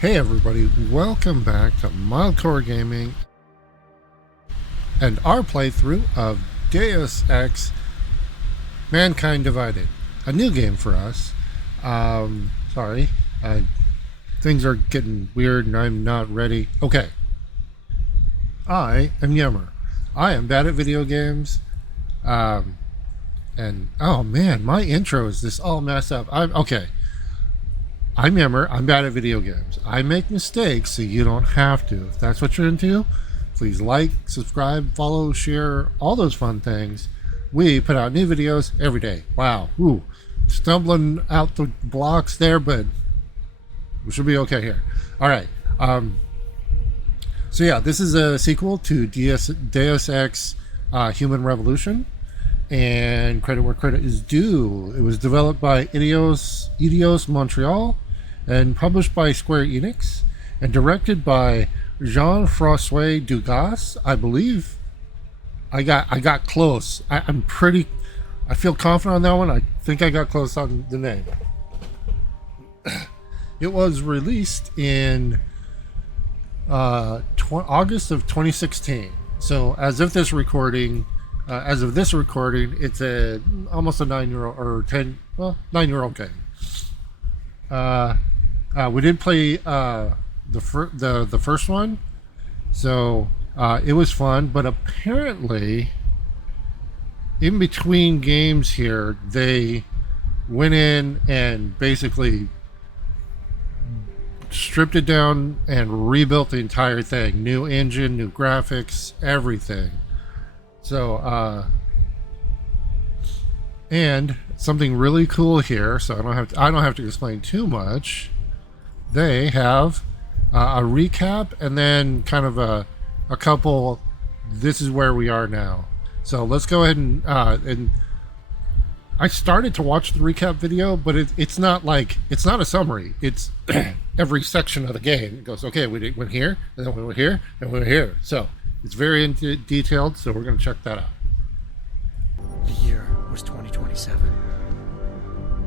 Hey everybody, welcome back to Mildcore Gaming and our playthrough of Deus Ex Mankind Divided. A new game for us. Sorry, things are getting weird and I'm not ready. Okay. I am Yummer. I am bad at video games. And oh man, my intro is this all messed up. I'm Yummer. I'm bad at video games. I make mistakes so you don't have to. If that's what you're into, please like, subscribe, follow, share, all those fun things. We put out new videos every day. Wow. Ooh. Stumbling out the blocks there, but we should be okay here. All right. So yeah, this is a sequel to Deus Ex Human Revolution. And credit where credit is due. It was developed by Eidos Montreal and published by Square Enix and directed by Jean-François Dugas. I believe I got close. I feel confident on that one. I think I got close on the name. It was released in August of 2016. So as of this recording, it's almost a 9-year-old game. We did play the first one, so it was fun. But apparently, in between games here, they went in and basically stripped it down and rebuilt the entire thing. New engine, new graphics, everything. So, and something really cool here. So I don't have to explain too much. They have a recap and then kind of a couple. This is where we are now. So let's go ahead and I started to watch the recap video, but it's not a summary. It's every section of the game. It goes, okay, we went here, and then we went here, and we went here. So it's very detailed, so we're going to check that out. The year was 2027.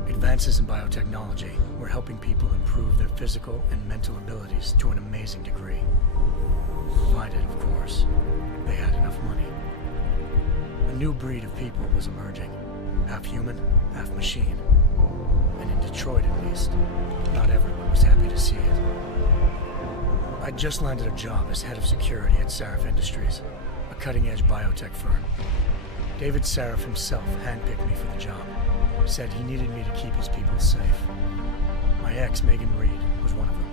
Advances in biotechnology were helping people improve their physical and mental abilities to an amazing degree. Provided, of course, they had enough money. A new breed of people was emerging, half human, half machine. And in Detroit, at least, not everyone was happy to see it. I'd just landed a job as head of security at Sarif Industries, a cutting-edge biotech firm. David Sarif himself handpicked me for the job, said he needed me to keep his people safe. My ex, Megan Reed, was one of them.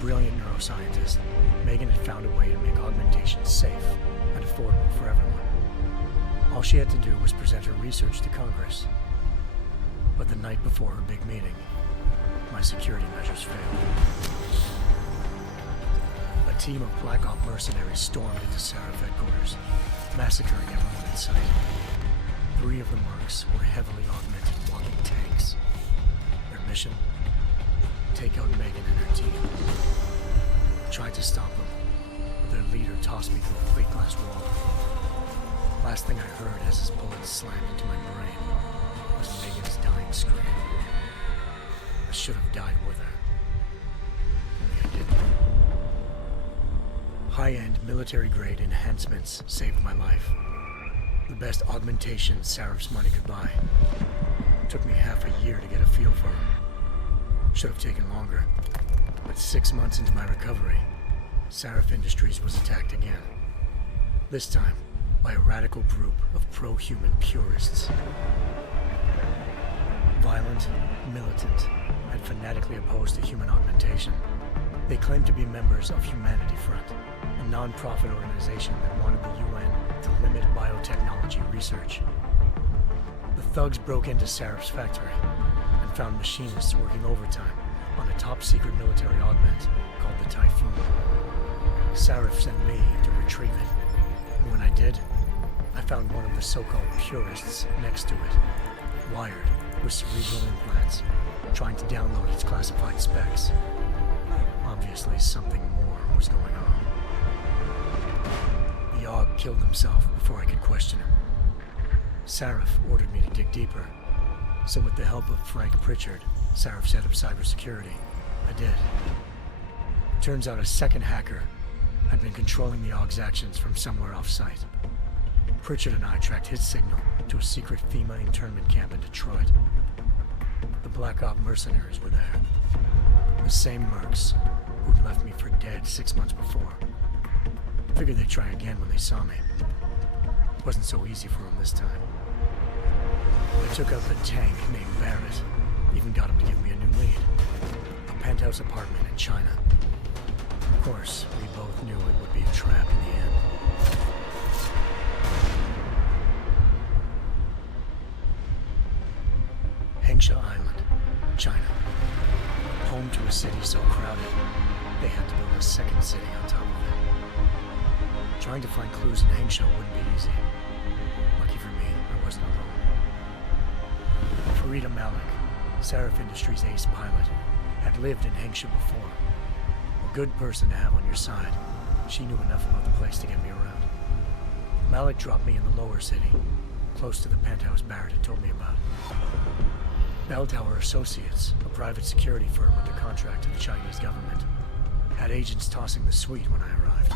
Brilliant neuroscientist, Megan had found a way to make augmentation safe and affordable for everyone. All she had to do was present her research to Congress. But the night before her big meeting, my security measures failed. A team of Black Op mercenaries stormed into Sarif headquarters, massacring everyone in sight. 3 of the mercs were heavily augmented walking tanks. Their mission? Take out Megan and her team. I tried to stop them, but their leader tossed me through a plate glass wall. Last thing I heard as his bullets slammed into my brain was Megan's dying scream. I should have died with her. Only I didn't. High-end military-grade enhancements saved my life. The best augmentation Sarif's money could buy. It took me half a year to get a feel for them. Should have taken longer. But 6 months into my recovery, Sarif Industries was attacked again. This time, by a radical group of pro-human purists. Violent, militant, and fanatically opposed to human augmentation. They claimed to be members of Humanity Front, a non-profit organization that wanted the UN to limit biotechnology research. The thugs broke into Sarif's factory and found machinists working overtime on a top-secret military augment called the Typhoon. Sarif sent me to retrieve it, and when I did, I found one of the so-called purists next to it, wired with cerebral implants, trying to download its classified specs. Obviously, something more was going on. The AUG killed himself before I could question him. Sarif ordered me to dig deeper, so with the help of Frank Pritchard, Sarif set up cybersecurity. I did. Turns out a second hacker had been controlling the AUG's actions from somewhere off-site. Pritchard and I tracked his signal to a secret FEMA internment camp in Detroit. The Black Op mercenaries were there. The same mercs who'd left me for dead 6 months before. Figured they'd try again when they saw me. Wasn't so easy for them this time. I took out the tank named Barrett. Even got him to give me a new lead. A penthouse apartment in China. Of course, we both knew it would be a trap in the end. Hengsha Island, China. Home to a city so crowded, they had to build a second city on top of it. Trying to find clues in Hengsha wouldn't be easy. Lucky for me, I wasn't alone. Farida Malik, Seraph Industries' ace pilot, had lived in Hengsha before. A good person to have on your side. She knew enough about the place to get me around. Malik dropped me in the lower city, close to the penthouse Barrett had told me about. Bell Tower Associates, a private security firm under contract to the Chinese government, had agents tossing the suite when I arrived.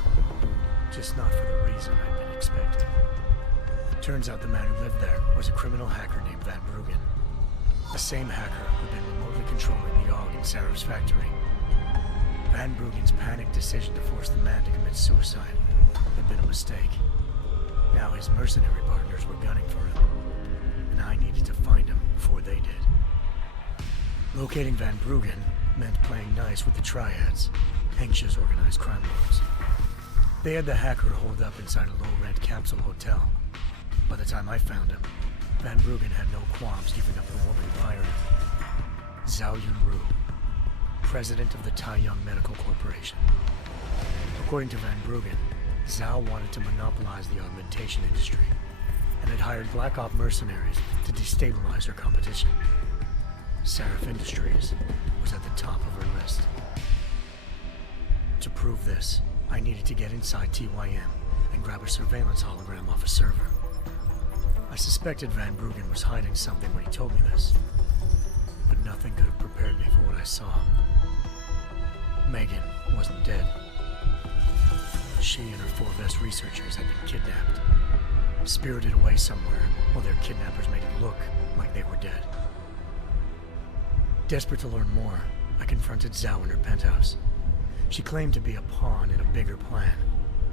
Just not for the reason I'd been expecting. Turns out the man who lived there was a criminal hacker named Van Bruggen. The same hacker who'd been remotely controlling the AUG in Sarah's factory. Van Bruggen's panicked decision to force the man to commit suicide had been a mistake. Now his mercenary partners were gunning for him, and I needed to find him before they did. Locating Van Bruggen meant playing nice with the Triads, Hengsha's organized crime lords. They had the hacker holed up inside a low-rent capsule hotel. By the time I found him, Van Bruggen had no qualms giving up the woman who hired him. Zhao Yunru, president of the Taiyang Medical Corporation. According to Van Bruggen, Zhao wanted to monopolize the augmentation industry and had hired Black Op mercenaries to destabilize her competition. Seraph Industries was at the top of her list. To prove this, I needed to get inside TYM and grab a surveillance hologram off a server. I suspected Van Bruggen was hiding something when he told me this, but nothing could have prepared me for what I saw. Megan wasn't dead. She and her 4 best researchers had been kidnapped, spirited away somewhere while their kidnappers made it look like they were dead. Desperate to learn more, I confronted Zhao in her penthouse. She claimed to be a pawn in a bigger plan,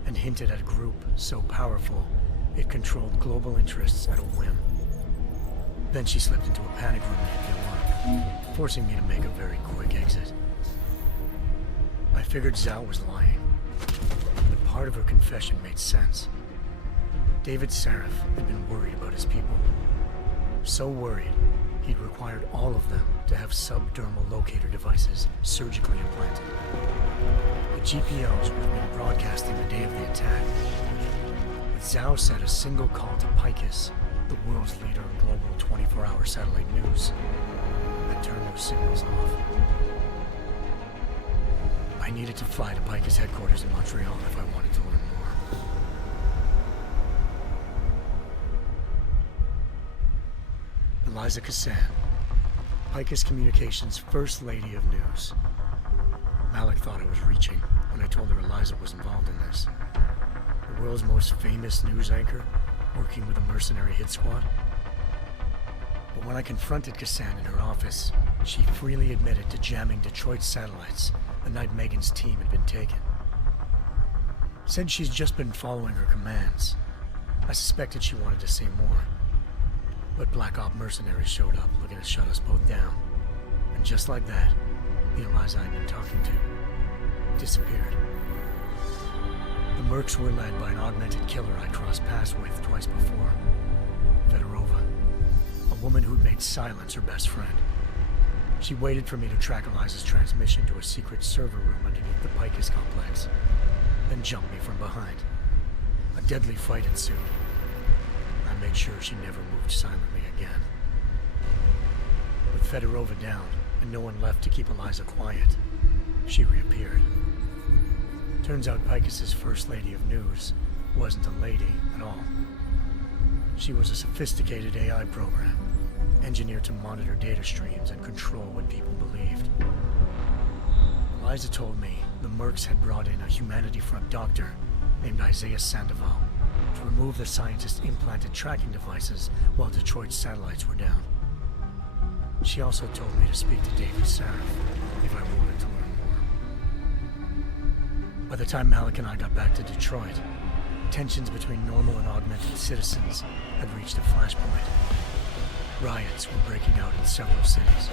and hinted at a group so powerful it controlled global interests at a whim. Then she slipped into a panic room near the forcing me to make a very quick exit. I figured Zhao was lying, but part of her confession made sense. David Seraph had been worried about his people. So worried, he'd required all of them to have subdermal locator devices surgically implanted. The GPOs would have been broadcasting the day of the attack. But Zhao said a single call to Picus, the world's leader in global 24-hour satellite news, had turned those signals off. I needed to fly to Picus headquarters in Montreal if I wanted to learn more. Eliza Cassan, Picus Communications' First Lady of News. Malik thought I was reaching when I told her Eliza was involved in this. The world's most famous news anchor, working with a mercenary hit squad. But when I confronted Cassan in her office, she freely admitted to jamming Detroit's satellites the night Megan's team had been taken. Said she's just been following her commands. I suspected she wanted to say more. But Black Op mercenaries showed up looking to shut us both down. And just like that, the Eliza I'd been talking to disappeared. The mercs were led by an augmented killer I crossed paths with twice before. Fedorova, a woman who'd made silence her best friend. She waited for me to track Eliza's transmission to a secret server room underneath the Picus complex, then jumped me from behind. A deadly fight ensued. I made sure she never moved silently again. With Fedorova down and no one left to keep Eliza quiet, she reappeared. Turns out Picus's First Lady of News wasn't a lady at all. She was a sophisticated AI program, engineered to monitor data streams and control what people believed. Eliza told me the Mercs had brought in a Humanity Front doctor named Isaiah Sandoval to remove the scientist's implanted tracking devices while Detroit's satellites were down. She also told me to speak to David Sarif if I wanted to learn more. By the time Malik and I got back to Detroit, tensions between normal and augmented citizens had reached a flashpoint. Riots were breaking out in several cities,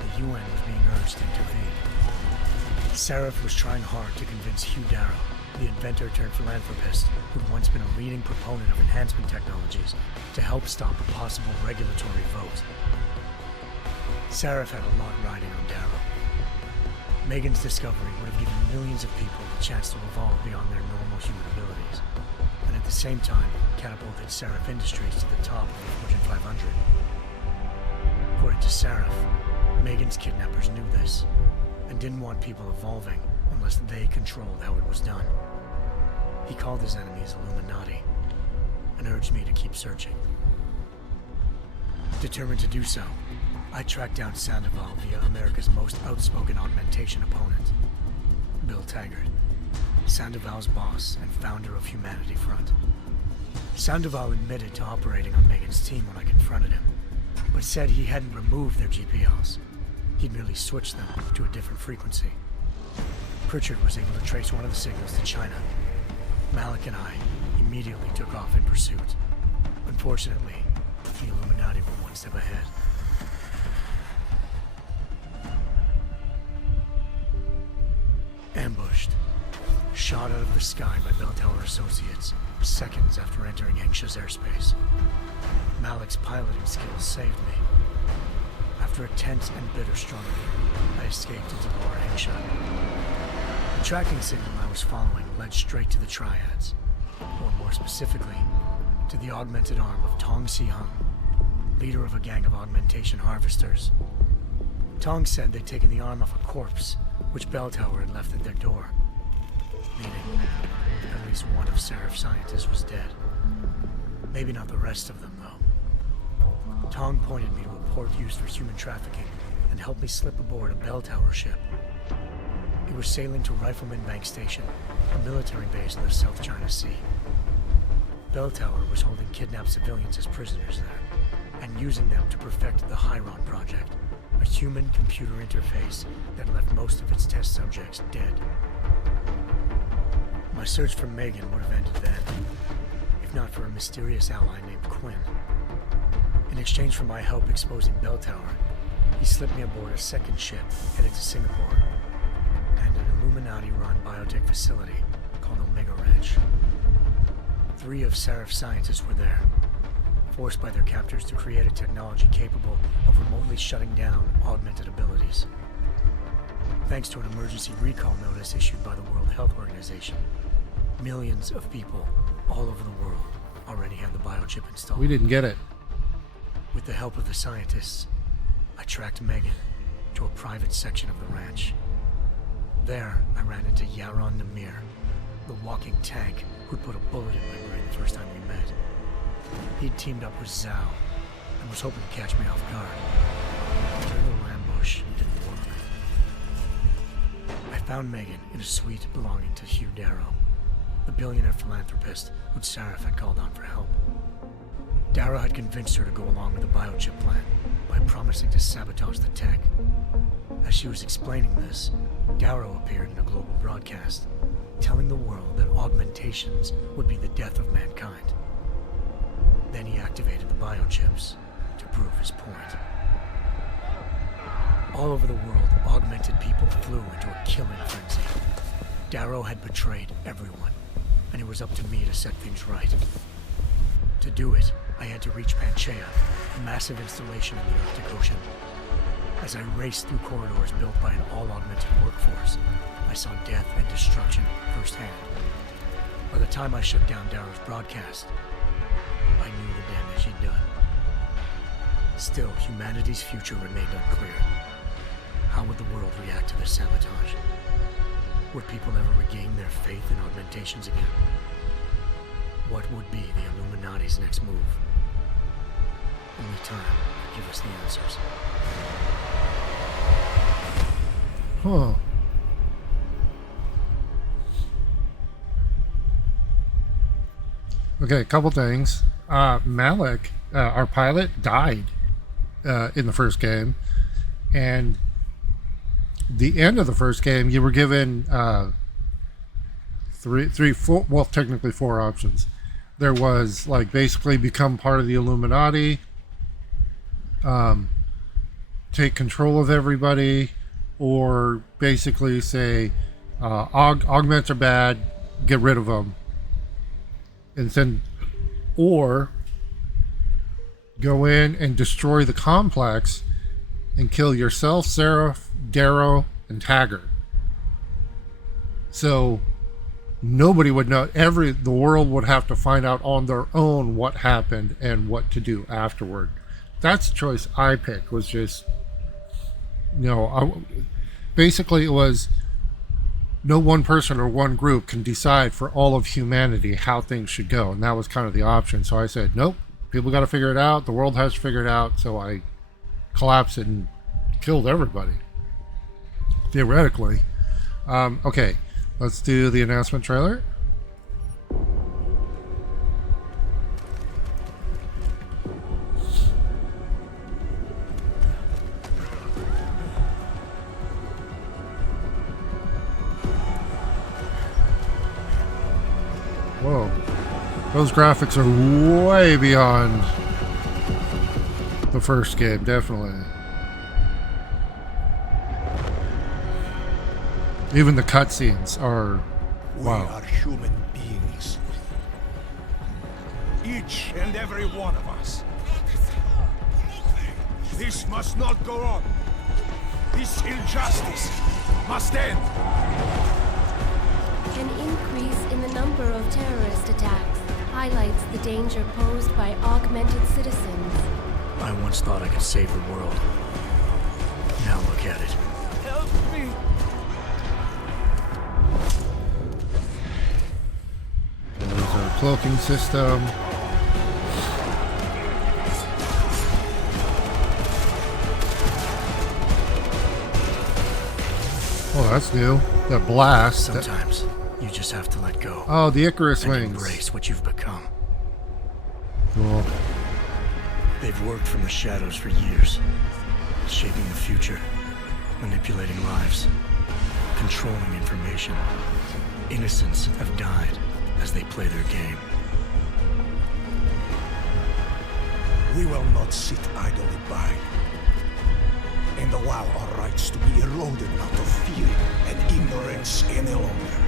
and the UN was being urged to intervene. Sarif was trying hard to convince Hugh Darrow, the inventor turned philanthropist who'd once been a leading proponent of enhancement technologies, to help stop a possible regulatory vote. Sarif had a lot riding on Darrow. Megan's discovery would have given millions of people the chance to evolve beyond their normal human abilities, and at the same time catapulted Sarif Industries to the top of the Fortune 500. According to Sarif, Megan's kidnappers knew this, and didn't want people evolving unless they controlled how it was done. He called his enemies Illuminati, and urged me to keep searching. Determined to do so, I tracked down Sandoval via America's most outspoken augmentation opponent, Bill Taggart, Sandoval's boss and founder of Humanity Front. Sandoval admitted to operating on Megan's team when I confronted him, but said he hadn't removed their GPLs. He'd merely switched them to a different frequency. Pritchard was able to trace one of the signals to China. Malik and I immediately took off in pursuit. Unfortunately, the Illuminati were one step ahead. Ambushed. Shot out of the sky by Bell Tower Associates, seconds after entering Hengsha's airspace. Malik's piloting skills saved me. After a tense and bitter struggle, I escaped into Lower Hengsha. The tracking signal I was following led straight to the Triads, or more specifically, to the augmented arm of Tong Si-hung, leader of a gang of augmentation harvesters. Tong said they'd taken the arm off a corpse, which Bell Tower had left at their door, meaning at least one of Sarif's scientists was dead. Maybe not the rest of them, though. Tong pointed me to a port used for human trafficking and helped me slip aboard a Bell Tower ship. It was sailing to Rifleman Bank Station, a military base in the South China Sea. Bell Tower was holding kidnapped civilians as prisoners there, and using them to perfect the Hyron Project, a human-computer interface that left most of its test subjects dead. My search for Megan would have ended then, if not for a mysterious ally named Quinn. In exchange for my help exposing Bell Tower, he slipped me aboard a second ship headed to Singapore, and an Illuminati-run biotech facility called Omega Ranch. 3 of Sarif's scientists were there, forced by their captors to create a technology capable of remotely shutting down augmented abilities. Thanks to an emergency recall notice issued by the World Health Organization, millions of people all over the world already had the biochip installed. We didn't get it. With the help of the scientists, I tracked Megan to a private section of the ranch. There, I ran into Yaron Namir, the walking tank who'd put a bullet in my brain the first time we met. He'd teamed up with Zhao and was hoping to catch me off guard. Their little ambush didn't work. I found Megan in a suite belonging to Hugh Darrow, the billionaire philanthropist who Sarif had called on for help. Darrow had convinced her to go along with the biochip plan by promising to sabotage the tech. As she was explaining this, Darrow appeared in a global broadcast, telling the world that augmentations would be the death of mankind. Then he activated the biochips to prove his point. All over the world, augmented people flew into a killing frenzy. Darrow had betrayed everyone, and it was up to me to set things right. To do it, I had to reach Panchaea, a massive installation in the Arctic Ocean. As I raced through corridors built by an all-augmented workforce, I saw death and destruction firsthand. By the time I shut down Darrow's broadcast, I knew the damage he'd done. Still, humanity's future remained unclear. How would the world react to this sabotage? Would people ever regain their faith in augmentations again? What would be the Illuminati's next move? Only time could give us the answers. Huh. Okay, a couple things. Malik, our pilot, died in the first game, and the end of the first game, you were given four, well, technically four options. There was like basically become part of the Illuminati, take control of everybody, or basically say augments are bad, get rid of them, and then, or go in and destroy the complex and kill yourself, Seraph, Darrow, and Taggart. So nobody would know. The world would have to find out on their own what happened and what to do afterward. That's the choice I picked. Was just, basically it was no one person or one group can decide for all of humanity how things should go, and that was kind of the option. So I said, nope, people got to figure it out. The world has to figure it out. So I collapsed it and killed everybody, theoretically. Okay, let's do the announcement trailer. Whoa, those graphics are way beyond the first game, definitely. Even the cutscenes are, wow. We are human beings. Each and every one of us. This must not go on. This injustice must end. An increase in the number of terrorist attacks highlights the danger posed by augmented citizens. I once thought I could save the world. Now look at it. Help me. There's our cloaking system. Oh, that's new. That blast. Sometimes you just have to let go. Oh, the Icarus and wings. embrace what you've become. Cool. They've worked from the shadows for years, shaping the future, manipulating lives, controlling information. Innocents have died as they play their game. We will not sit idly by and allow our rights to be eroded out of fear and ignorance any longer.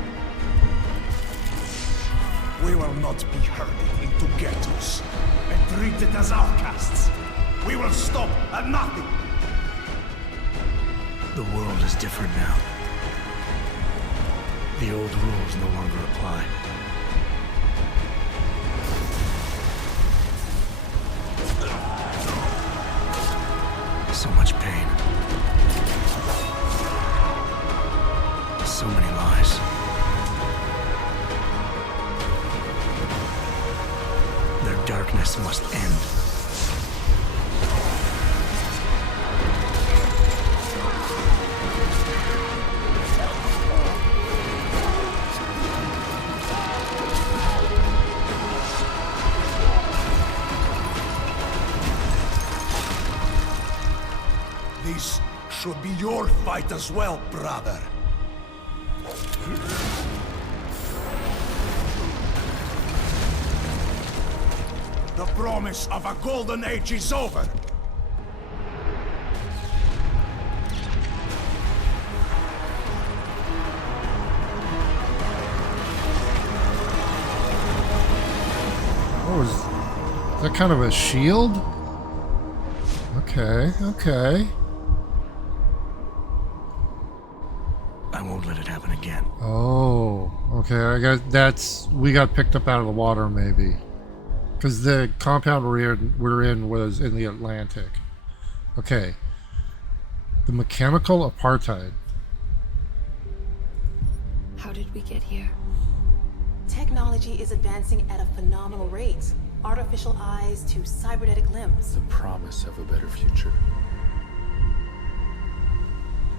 We will not be herded into ghettos and treated as outcasts. We will stop at nothing. The world is different now. The old rules no longer apply. So much pain. So many lies. Their darkness must end. This should be your fight as well, brother. The promise of a golden age is over. Oh, is that kind of a shield? Okay, okay. I won't let it happen again. Oh, okay. I guess we got picked up out of the water, maybe. Because the compound we're in was in the Atlantic. Okay. The mechanical apartheid. How did we get here? Technology is advancing at a phenomenal rate. Artificial eyes to cybernetic limbs. The promise of a better future.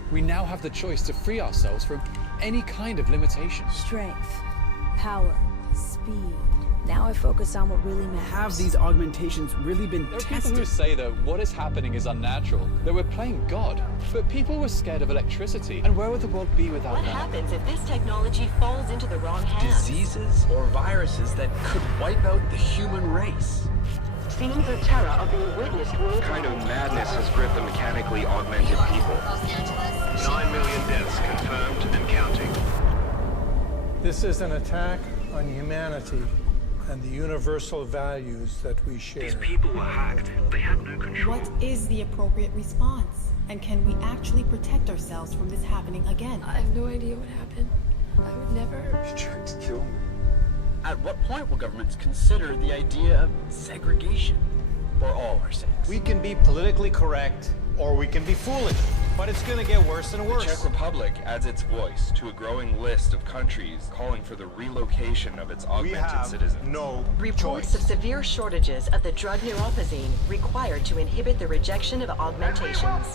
We now have the choice to free ourselves from any kind of limitation. Strength, power, speed, Now I focus on what really matters. Have these augmentations really been There are tested? people who say that what is happening is unnatural, that we're playing God. But people were scared of electricity, and where would the world be without What that? happens if this technology falls into the wrong hands? Diseases or viruses that could wipe out the human race. Scenes of terror are being witnessed worldwide. Kind of madness has gripped the mechanically augmented people. 9 million deaths confirmed and counting. This is an attack on humanity and the universal values that we share. These people were hacked. They had no control. What is the appropriate response? And can we actually protect ourselves from this happening again? I have no idea what happened. I would never. You tried to kill me. At what point will governments consider the idea of segregation for all our sakes? We can be politically correct, or we can be foolish, but it's gonna get worse and worse. The Czech Republic adds its voice to a growing list of countries calling for the relocation of its augmented citizens. No Reports of severe shortages of the drug neuropozyne required to inhibit the rejection of augmentations.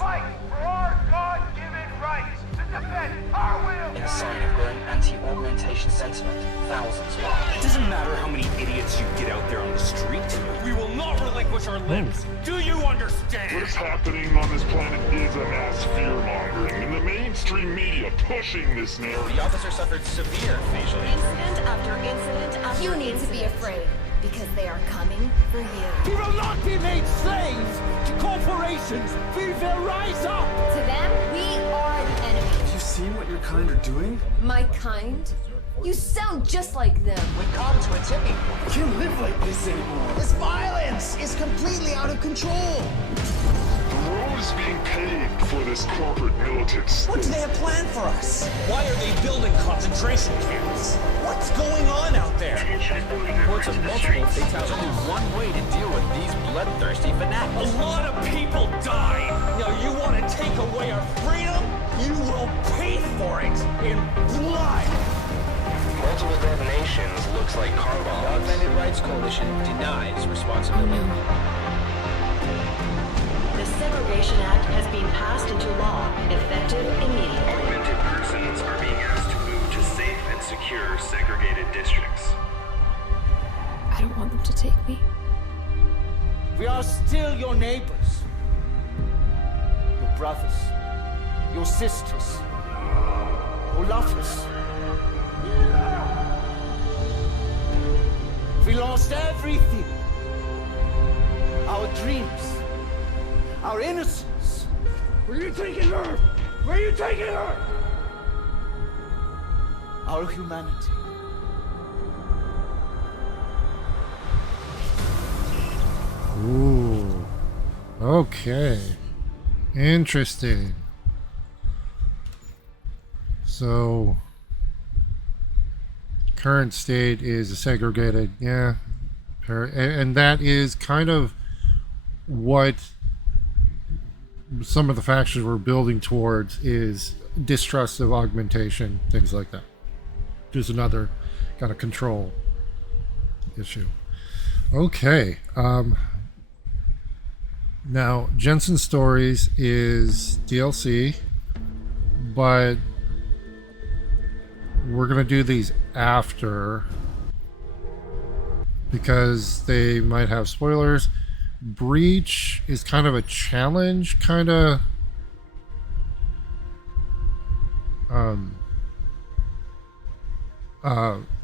In a sign of growing anti-augmentation sentiment, thousands march. It doesn't matter how many idiots you get out there on the street. We will not relinquish our limbs. Do you understand? What is happening on this planet is a mass fear-mongering, and the mainstream media pushing this narrative. The officer suffered severe facial Incident after incident after You need to be afraid, because they are coming for you. We will not be made slaves to corporations. We will rise up. To them, we are the enemy. Have you seen what your kind are doing? My kind? You sound just like them. We come to a tipping point. I can't live like this anymore. This violence is completely out of control. The road is being paved for this corporate militants. What do they have planned for us? Why are they building concentration camps? What's going on out there? Reports of multiple fatalities. There's only one way to deal with these bloodthirsty fanatics. A lot of people died. Now you want to take away our freedom? You will pay for it in blood. Multiple detonations looks like car The bombs. Augmented Rights Coalition denies responsibility. The Segregation Act has been passed into law, effective immediately. Augmented persons are being asked to move to safe and secure segregated districts. I don't want them to take me. We are still your neighbors, your brothers, your sisters, who love us. We lost everything. Our dreams, our innocence. Where are you taking her? Where are you taking her? Our humanity. Ooh. Okay. Interesting. So, current state is a segregated, yeah. And that is kind of what some of the factions were building towards, is distrust of augmentation, things like that. Just another kind of control issue. Okay. Now, Jensen Stories is DLC, but we're going to do these after because they might have spoilers. Breach is kind of a challenge, kind of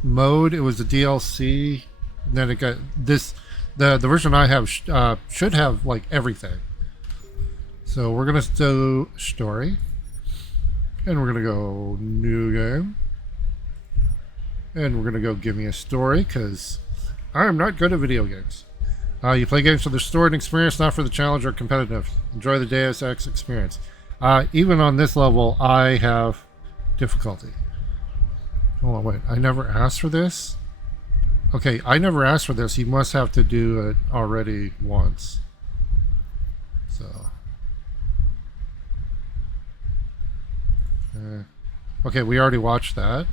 mode. It was a DLC. Then it got this. The version I have should have like everything. So we're gonna do story, and we're gonna go new game, and we're gonna go give me a story because I'm not good at video games. You play games for the story and experience, not for the challenge or competitive. Enjoy the Deus Ex experience. Even on this level, I have difficulty. Hold on, wait. I never asked for this? Okay, I never asked for this. You must have to do it already once. So. Okay, we already watched that.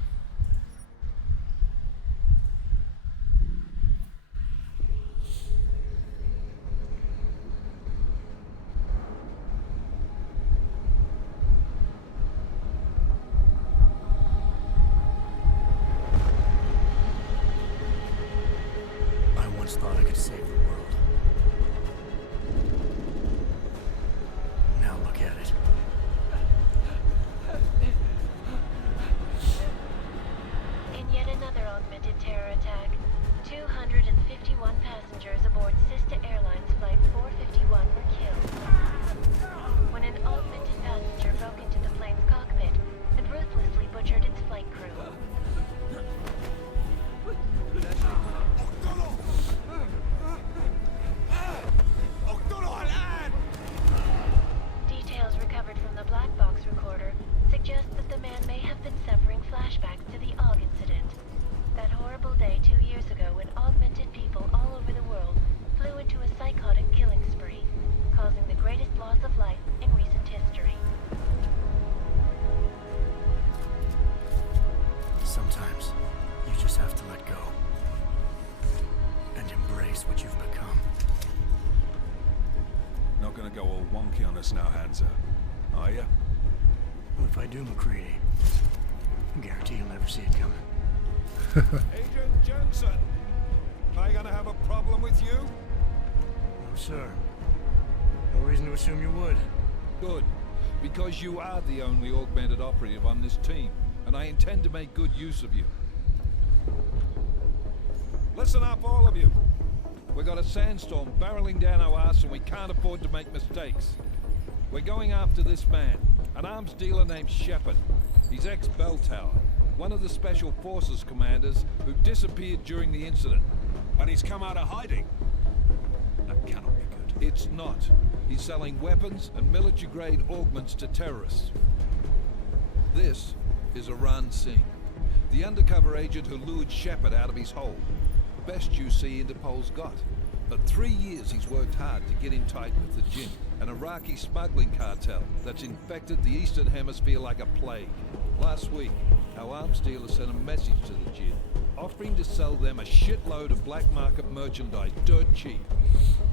us now, Hansa. Are you? Well, if I do, McCready, I guarantee you'll never see it coming. Agent Jensen! Am I gonna have a problem with you? No, sir. No reason to assume you would. Good. Because you are the only augmented operative on this team, and I intend to make good use of you. Listen up, all of you. We got a sandstorm barreling down our ass and we can't afford to make mistakes. We're going after this man, an arms dealer named Shepard. He's ex-Bell Tower, one of the Special Forces commanders who disappeared during the incident. And he's come out of hiding. That cannot be good. It's not. He's selling weapons and military-grade augments to terrorists. This is Iran Singh, the undercover agent who lured Shepard out of his hole. Best you see Interpol's got. For 3 years he's worked hard to get in tight with the Jinn, an Iraqi smuggling cartel that's infected the Eastern Hemisphere like a plague. Last week, our arms dealer sent a message to the Jinn, offering to sell them a shitload of black market merchandise dirt cheap.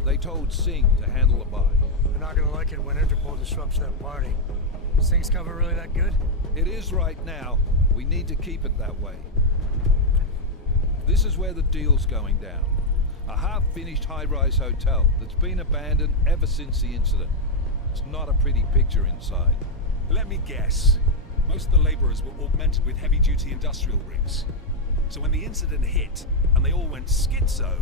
They told Singh to handle the buy. They're not gonna like it when Interpol disrupts that party. Singh's cover really that good? It is right now. We need to keep it that way. This is where the deal's going down. A half-finished high-rise hotel that's been abandoned ever since the incident. It's not a pretty picture inside. Let me guess. Most of the laborers were augmented with heavy-duty industrial rigs. So when the incident hit, and they all went schizo,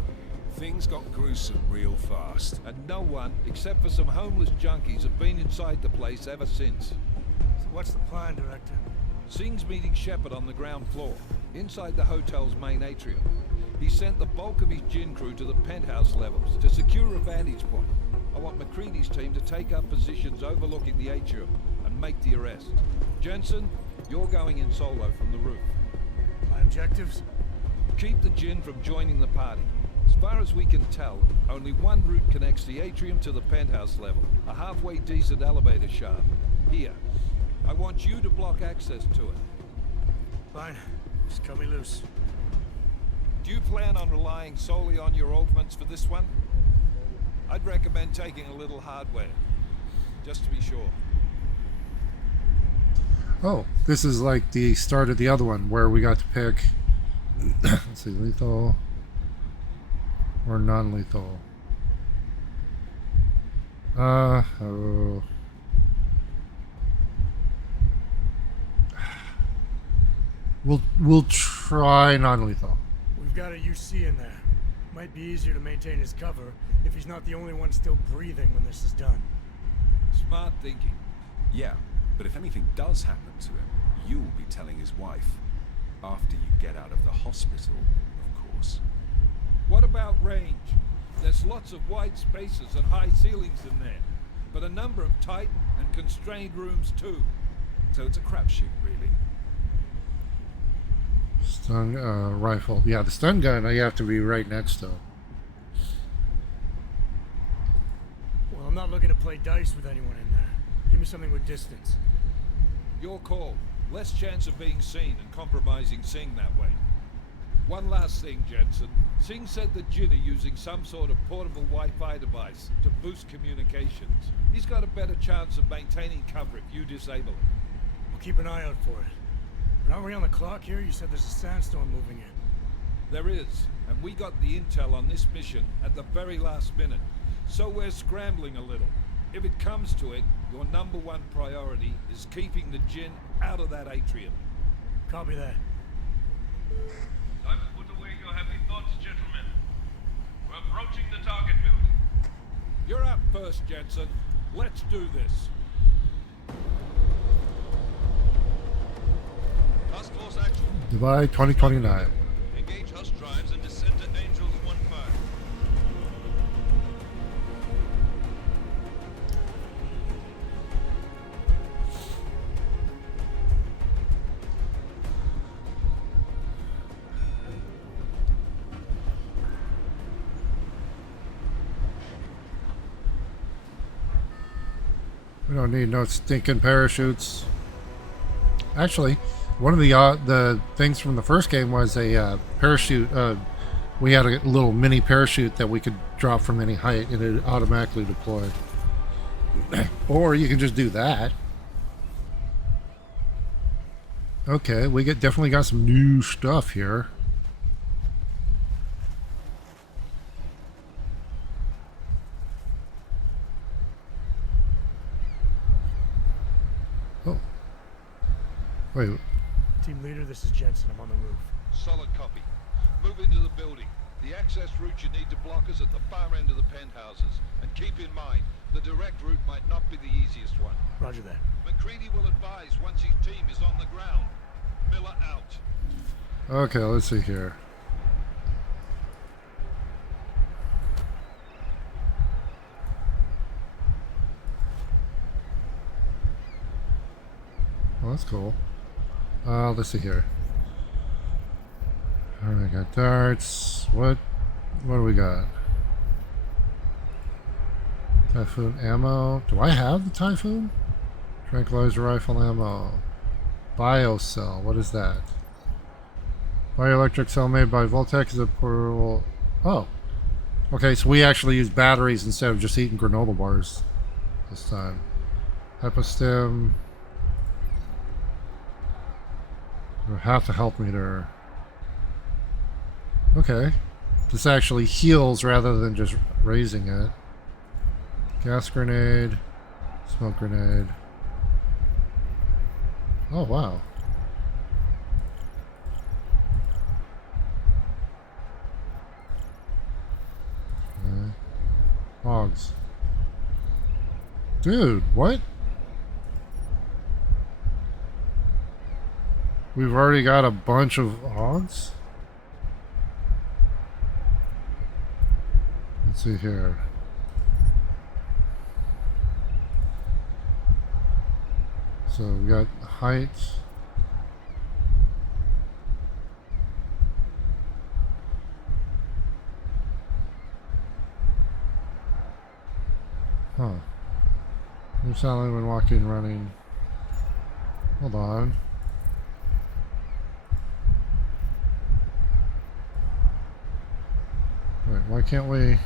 things got gruesome real fast. And no one, except for some homeless junkies, have been inside the place ever since. So what's the plan, Director? Singh's meeting Shepard on the ground floor, inside the hotel's main atrium. He sent the bulk of his Jinn crew to the penthouse levels to secure a vantage point. I want McCready's team to take up positions overlooking the atrium and make the arrest. Jensen, you're going in solo from the roof. My objectives? Keep the Jinn from joining the party. As far as we can tell, only one route connects the atrium to the penthouse level, a halfway decent elevator shaft. Here. I want you to block access to it. Fine. Just cut me loose. Do you plan on relying solely on your augments for this one? I'd recommend taking a little hardware, just to be sure. Oh, this is like the start of the other one, where we got to pick, let's see, lethal or non-lethal. Oh. We'll try non-lethal. We've got a UC in there. Might be easier to maintain his cover if he's not the only one still breathing when this is done. Smart thinking. Yeah, but if anything does happen to him, you'll be telling his wife. After you get out of the hospital, of course. What about range? There's lots of wide spaces and high ceilings in there, but a number of tight and constrained rooms too. So it's a crapshoot, really. Stun rifle. Yeah, the stun gun you have to be right next to. Well, I'm not looking to play dice with anyone in there. Give me something with distance. Your call. Less chance of being seen and compromising Singh that way. One last thing, Jensen. Singh said the Jinn are using some sort of portable Wi-Fi device to boost communications. He's got a better chance of maintaining cover if you disable it. We'll keep an eye out for it. But aren't we on the clock here? You said there's a sandstorm moving in. There is, and we got the intel on this mission at the very last minute. So we're scrambling a little. If it comes to it, your #1 priority is keeping the Jinn out of that atrium. Copy that. Time to put away your heavy thoughts, gentlemen. We're approaching the target building. You're up first, Jensen. Let's do this. Task Force action. July 2029. Engage hush drives and descend to Angels 1-5. We don't need no stinking parachutes. Actually, one of the things from the first game was a parachute. We had a little mini parachute that we could drop from any height, and it automatically deployed. Or you can just do that. Okay, we definitely got some new stuff here. Oh. Wait. Team leader, this is Jensen. I'm on the roof. Solid copy. Move into the building. The access route you need to block is at the far end of the penthouses. And keep in mind, the direct route might not be the easiest one. Roger that. McCready will advise once his team is on the ground. Miller out. Okay, let's see here. Oh, that's cool. Let's see here. Alright, got darts. What do we got? Typhoon ammo. Do I have the Typhoon? Tranquilizer rifle ammo. Biocell. What is that? Bioelectric cell made by Voltec is a portable. Oh. Okay, so we actually use batteries instead of just eating granola bars this time. Hypostem. Half the health meter. Okay. This actually heals rather than just raising it. Gas grenade. Smoke grenade. Oh, wow. Okay. Hogs. Dude, what? We've already got a bunch of hogs? Let's see here. So we got height. Huh. Move silently when walking, running. Hold on. Wait, why can't we?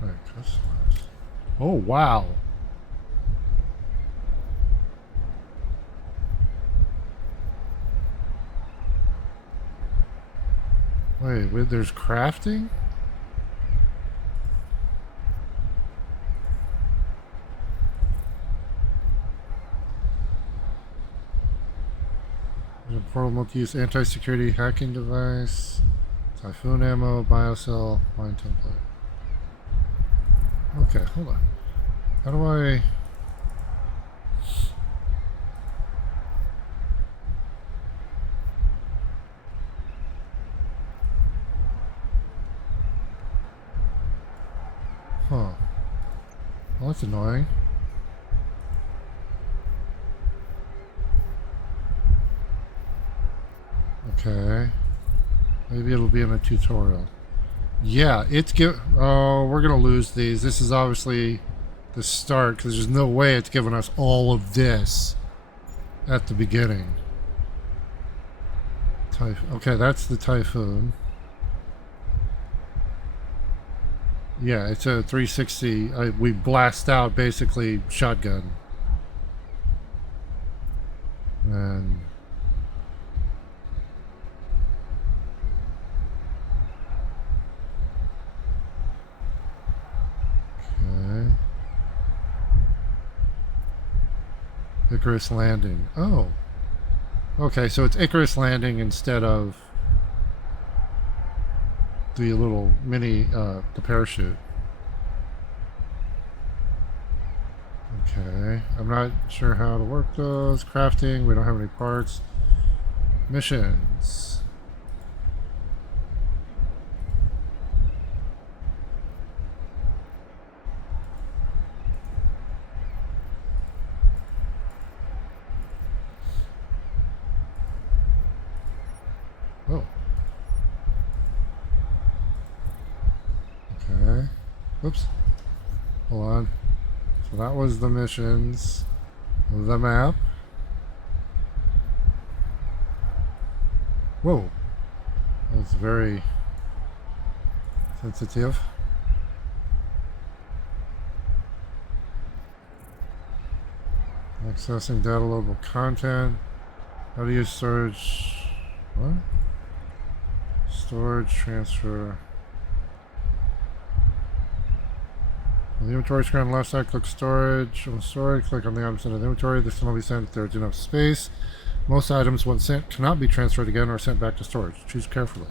Right, customers. Oh, wow. Wait, there's crafting? There's a portal multi-use anti-security hacking device, Typhoon ammo, biocell, mine template. Okay, hold on. How do I... Huh. Well, that's annoying. Okay. Maybe it'll be in a tutorial. Yeah, it's oh, we're gonna lose these. This is obviously the start because there's no way it's giving us all of this at the beginning. Okay, that's the Typhoon. Yeah, it's a 360. We blast out basically shotgun. And okay. Icarus Landing. Oh. Okay, so it's Icarus Landing instead of the little mini, the parachute. Okay, I'm not sure how to work those. Crafting, we don't have any parts. Missions. Oh. Okay. Oops. Hold on. So that was the missions. The map. Whoa. That's very sensitive. Accessing data loadable content. How to use storage. What? Storage transfer. On the inventory screen on the left side, click storage. On storage, click on the items in the inventory. This can only be sent if there is enough space. Most items, once sent, cannot be transferred again or sent back to storage. Choose carefully.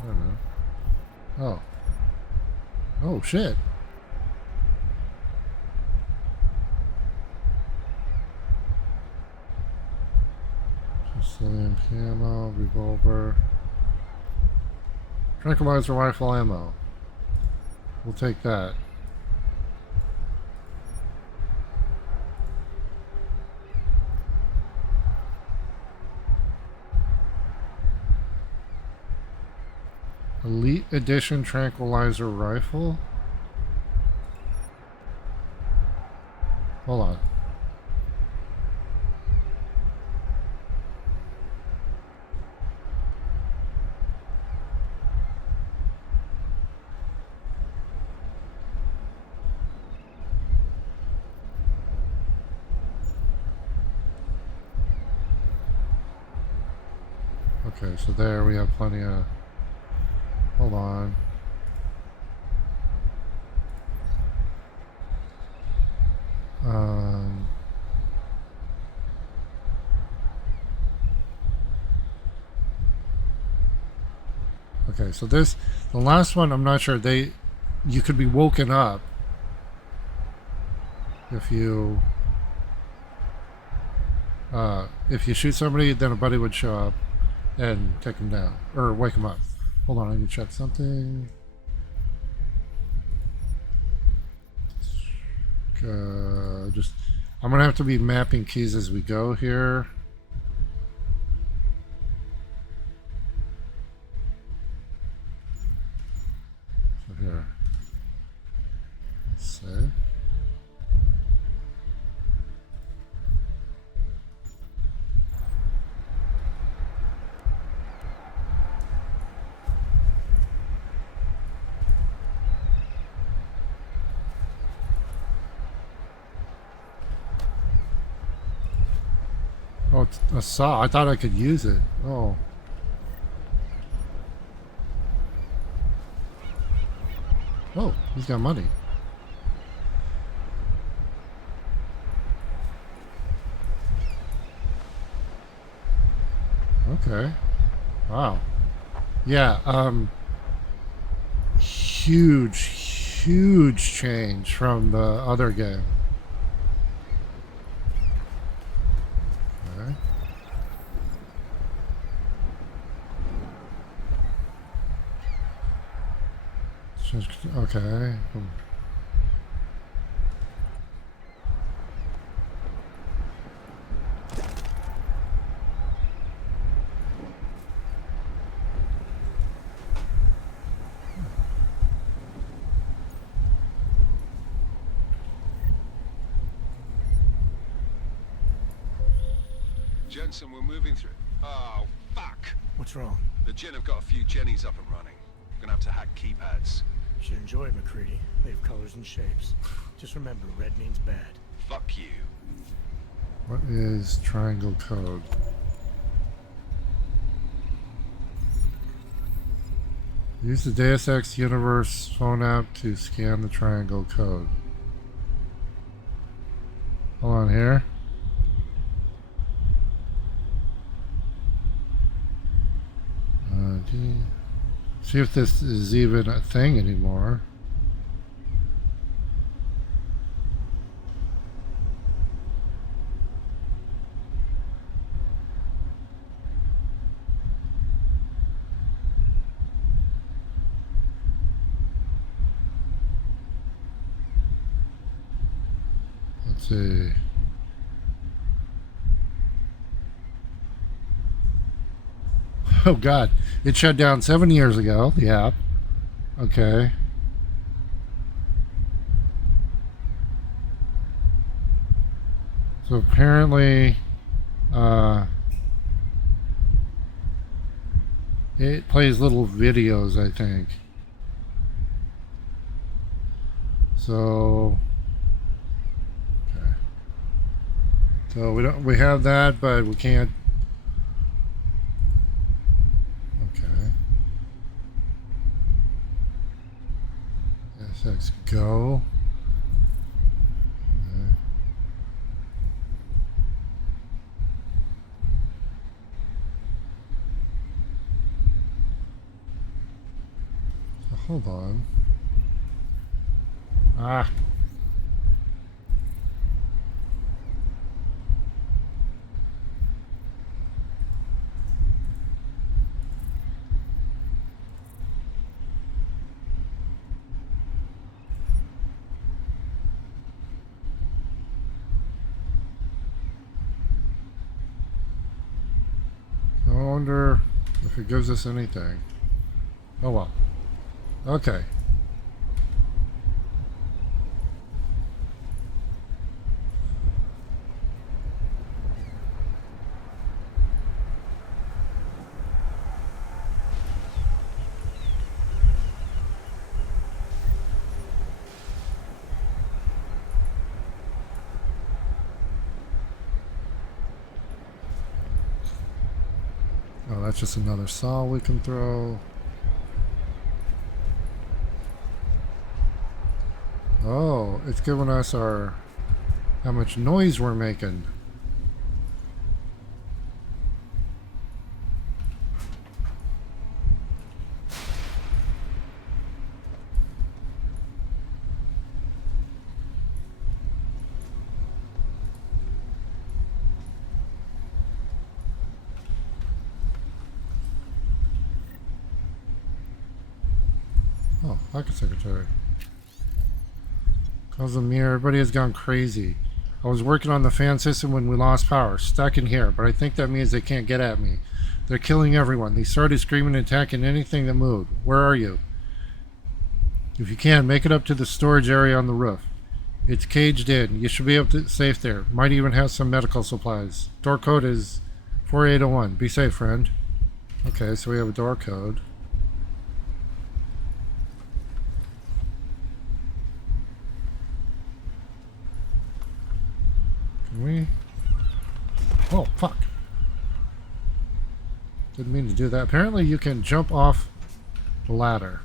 I don't know. Oh. Oh, shit. Sicilian ammo, revolver. Tranquilizer rifle ammo. We'll take that. Elite Edition Tranquilizer Rifle? Hold on. Okay, so there we have plenty of... Hold on. Okay, so this, the last one, I'm not sure. You could be woken up if you shoot somebody, then a buddy would show up and take him down or wake him up. Hold on, I need to check something. I'm gonna have to be mapping keys as we go here. So here, let's see. Oh, it's a saw. I thought I could use it. Oh. Oh, he's got money. Okay. Wow. Yeah, huge change from the other game. Okay. Jensen, we're moving through. Oh, fuck! What's wrong? The Jinn have got a few Jennies up and running. Gonna have to hack keypads. Should enjoy it, McCready. They have colors and shapes. Just remember, red means bad. Fuck you. What is triangle code? Use the Deus Ex Universe phone app to scan the triangle code. Hold on here. See if this is even a thing anymore. Let's see. Oh God, it shut down 7 years ago, the app. Okay. So apparently, It plays little videos, I think. So, okay. So we have that, but we can't. Okay. SX go. Okay. So hold on. Ah. I wonder if it gives us anything. Oh well. Okay. Oh, that's just another saw we can throw. Oh, it's giving us our how much noise we're making. Oh, pocket secretary. Cause the mirror, everybody has gone crazy. I was working on the fan system when we lost power, stuck in here, but I think that means they can't get at me. They're killing everyone. They started screaming and attacking anything that moved. Where are you? If you can, make it up to the storage area on the roof. It's caged in. You should be able to safe there. Might even have some medical supplies. Door code is 4801. Be safe, friend. Okay, so we have a door code. Can we? Oh, fuck. Didn't mean to do that. Apparently you can jump off the ladder.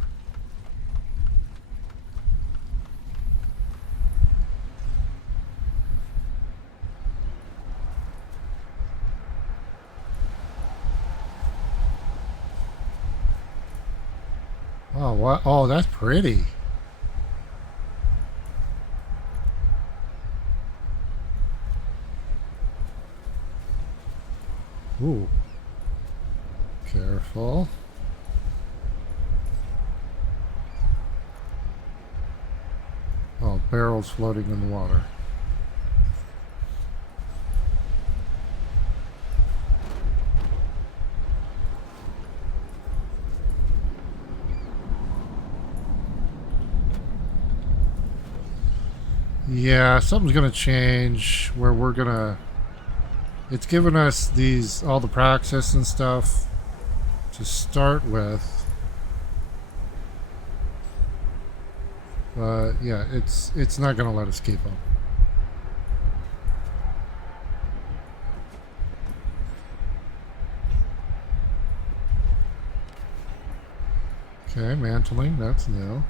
Oh, what? Oh, that's pretty. Ooh. Careful. Oh, barrels floating in the water. Yeah, something's gonna change where we're gonna. It's given us all the praxis and stuff to start with, but yeah, it's not gonna let us keep them. Okay, mantling, that's new.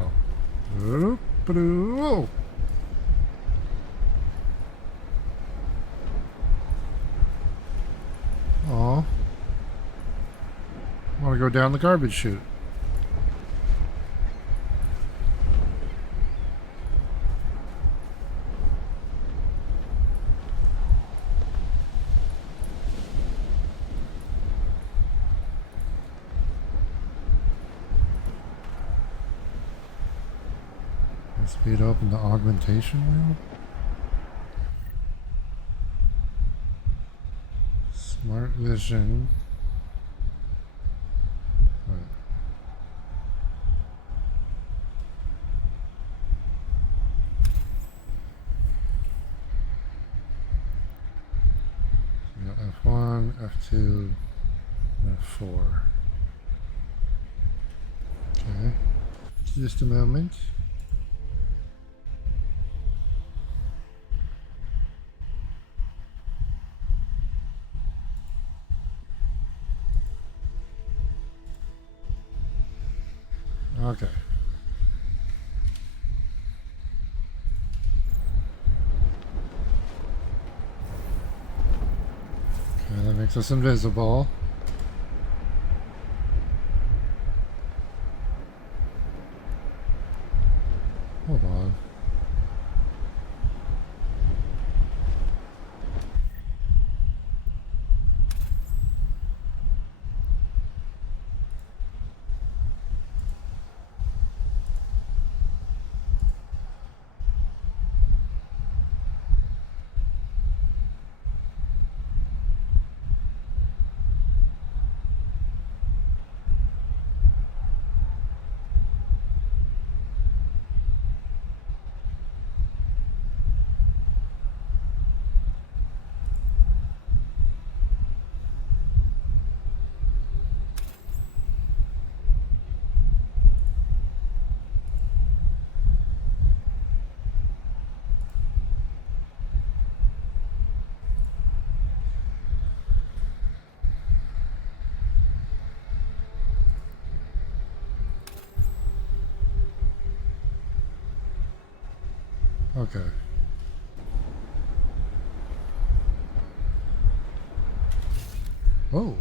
Oh. Oh. Aw. I want to go down the garbage chute. Speed open the augmentation wheel. Smart vision. Right. F1, F2, F4. Okay. Just a moment. Okay. Okay, that makes us invisible. Hold on. Okay. Oh.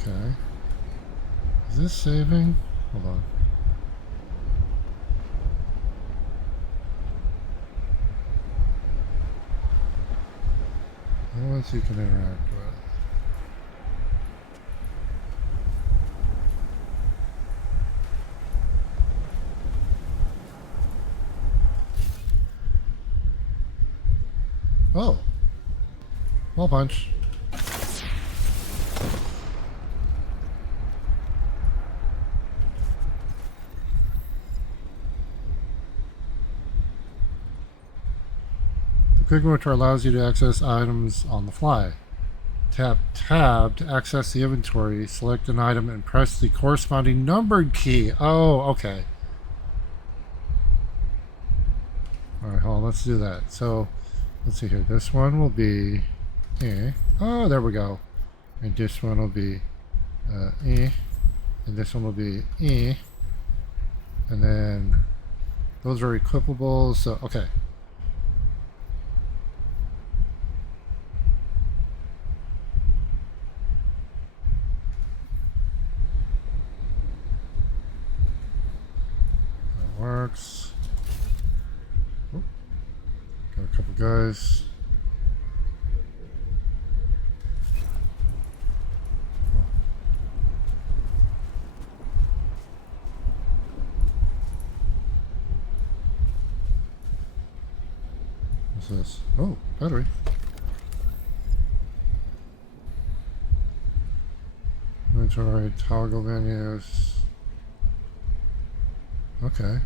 Okay. Is this saving? Hold on. What else you can interact with? Oh. Hole punch. The quick motor allows you to access items on the fly. Tap tab to access the inventory, select an item, and press the corresponding numbered key. Oh, okay. Alright, hold on, let's do that. So, let's see here. This one will be Oh, there we go. And this one will be And this one will be And then those are equipable, so okay. That works. Oh, got a couple guys. What's this? Oh, battery. Inventory, toggle menus. Okay.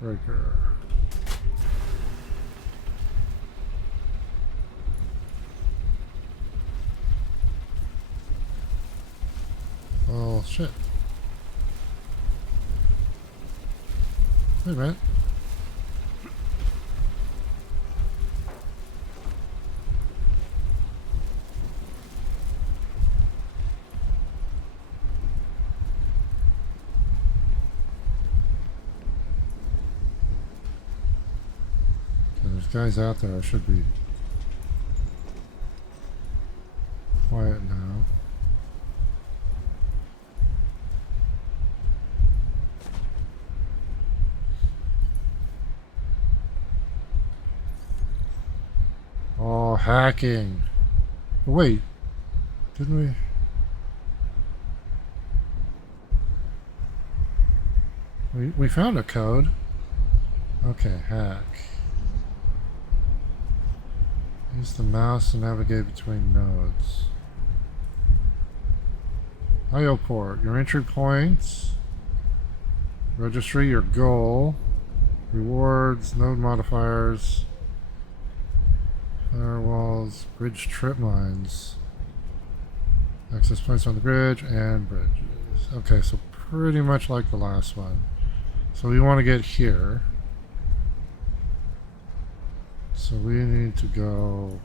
Breaker. Oh, shit. Wait a minute. There's guys out there. I should be quiet now. Oh, hacking. Wait, didn't we? We found a code. Okay, hack. Use the mouse to navigate between nodes. IO port. Your entry points. Registry your goal. Rewards. Node modifiers. Firewalls. Bridge trip lines. Access points on the bridge and bridges. Okay, so pretty much like the last one. So we want to get here. So we need to go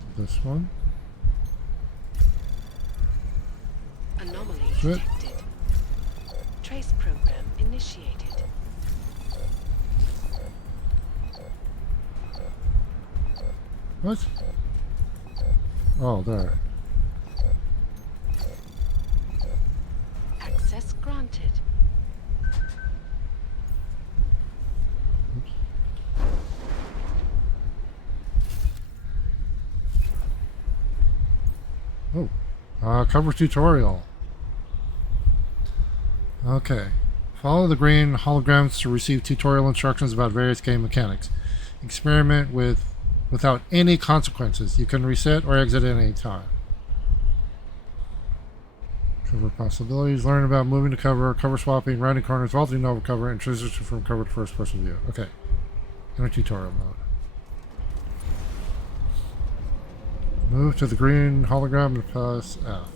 to this one. Anomaly detected. Trace program initiated. What? Oh, there. Access granted. Oh, cover tutorial. Okay. Follow the green holograms to receive tutorial instructions about various game mechanics. Experiment without any consequences. You can reset or exit at any time. Cover possibilities. Learn about moving to cover swapping, rounding corners, vaulting over cover, and transition from cover to first person view. Okay. Enter tutorial mode. Move to the green hologram and press F.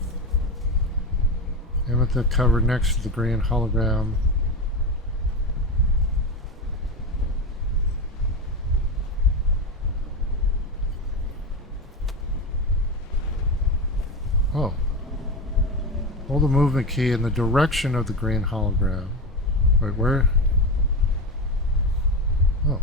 Aim at the cover next to the green hologram. Oh. Hold the movement key in the direction of the green hologram. Wait, where? Oh.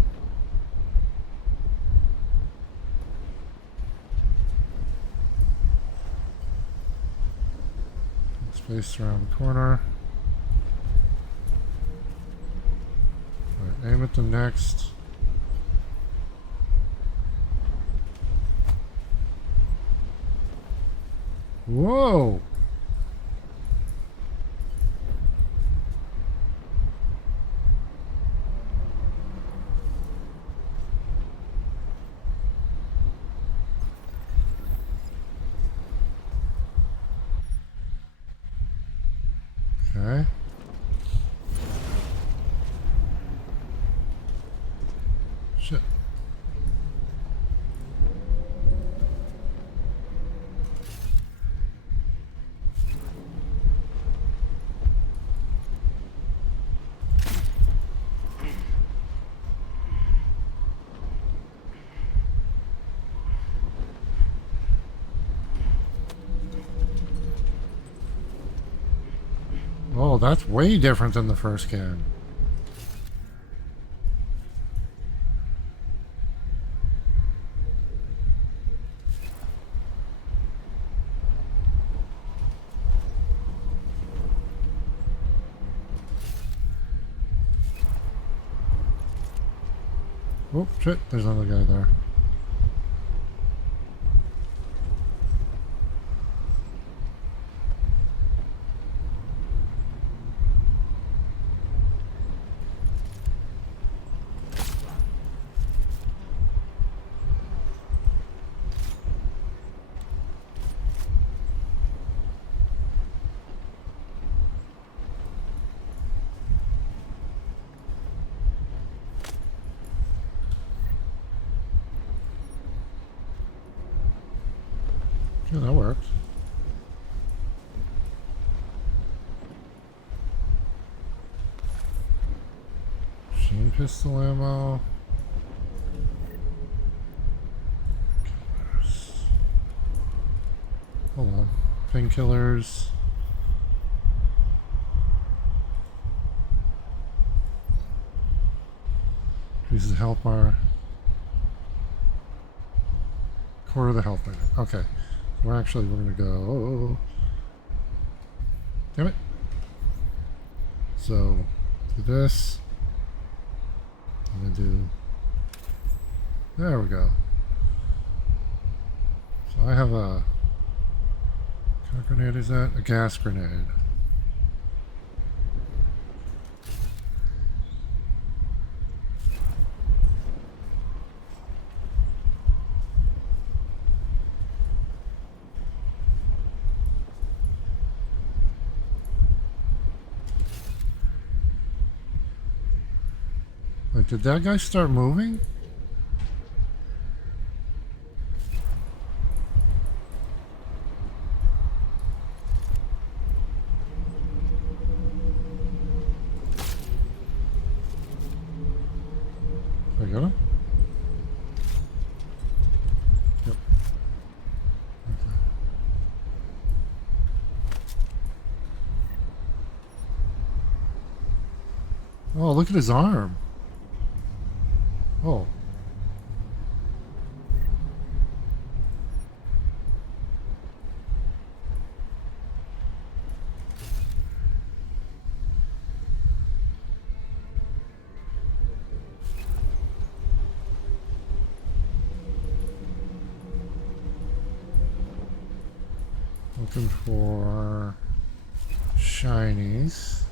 Space around the corner. Right, aim at the next. Whoa! Okay. Shit. Oh, that's way different than the first game. Oh, shit, there's another guy there. Yeah, that works. Machine pistol ammo. Killers. Hold on. Painkillers. Increases the health bar. Quarter of the health bar. Okay. We're gonna go. Damn it. So, do this. I'm gonna do. There we go. So I have a. What kind of grenade is that? A gas grenade. Wait, did that guy start moving? I got him? Yep. Okay. Oh, look at his arm. Oh. Looking for shinies.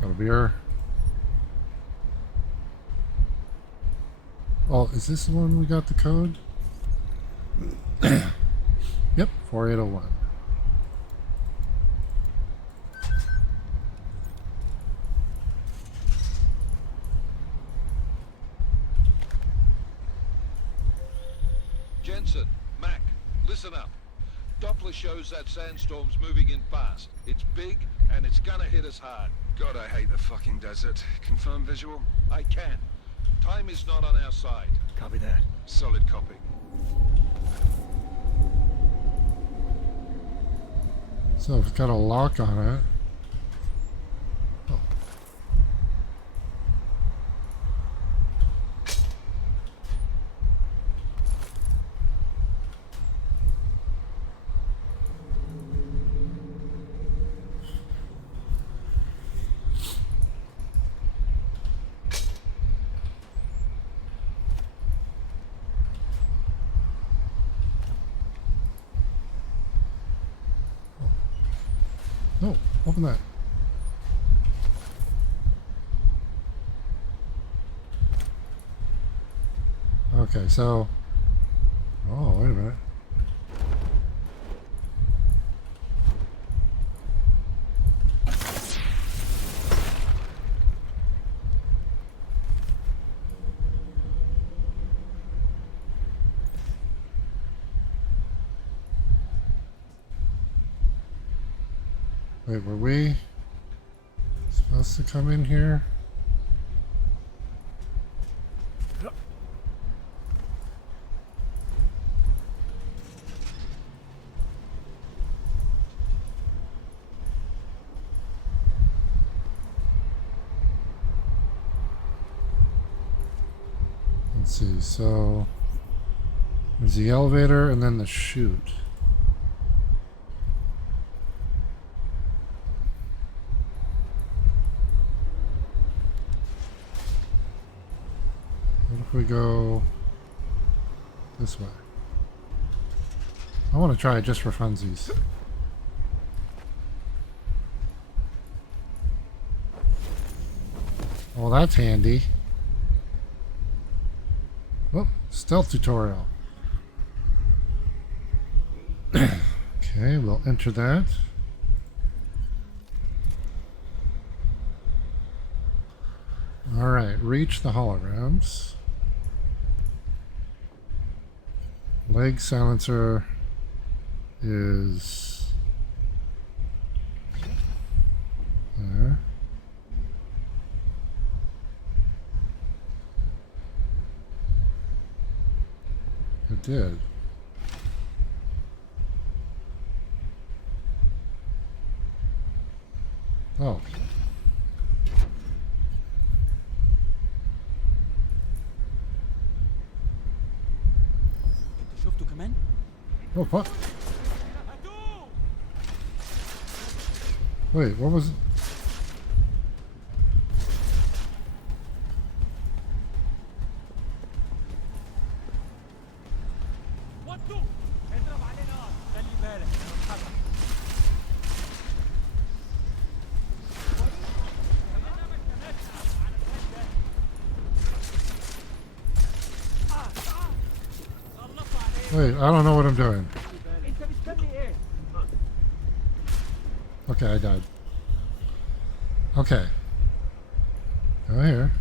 Got a beer. Oh, is this the one we got the code? Yep, 4801. Jensen, Mac, listen up. Doppler shows that sandstorm's moving in fast. It's big, and it's gonna hit us hard. God, I hate the fucking desert. Confirm visual? I can. Time is not on our side. Copy that. Solid copy. So it's got a lock on it. Oh. No, open that. Okay, so... Oh, wait a minute. Wait, were we supposed to come in here? Let's see, so there's the elevator and then the chute. What if we go this way? I want to try it just for funsies. Well, that's handy. Oh, stealth tutorial. Okay, we'll enter that. Alright, reach the holograms. Leg silencer is there. It did. Oh. شفته كمان؟ Oh, what? Wait, what was it? Wait, I don't know what I'm doing. Okay, I died. Okay. Go here.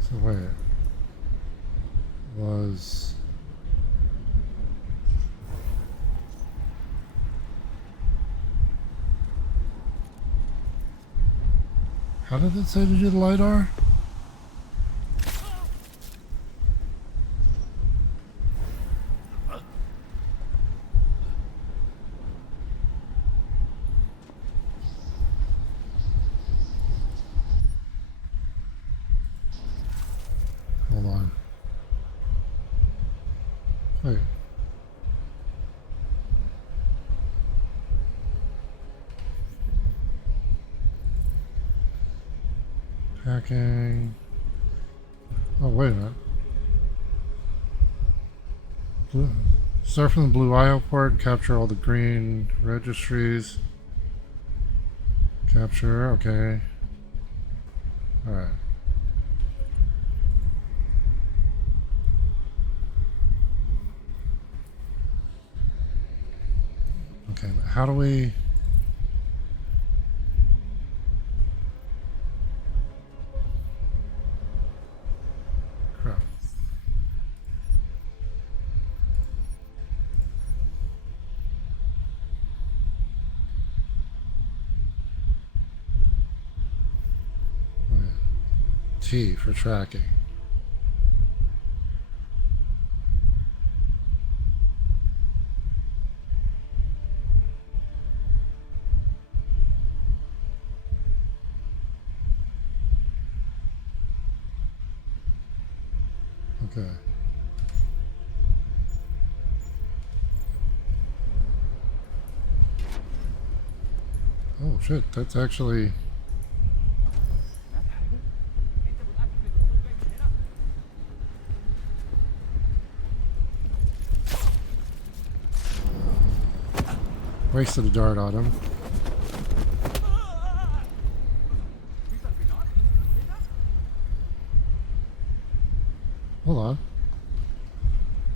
So wait, was how did it say to do the LiDAR? Hold on. Wait. Hacking. Oh, wait a minute. Start from the blue IO port and capture all the green registries. Capture, okay. Alright. Okay, how do we... Crap. Wait. T for tracking. Okay. Oh shit, that's actually... Wasted a dart on him. Hold on.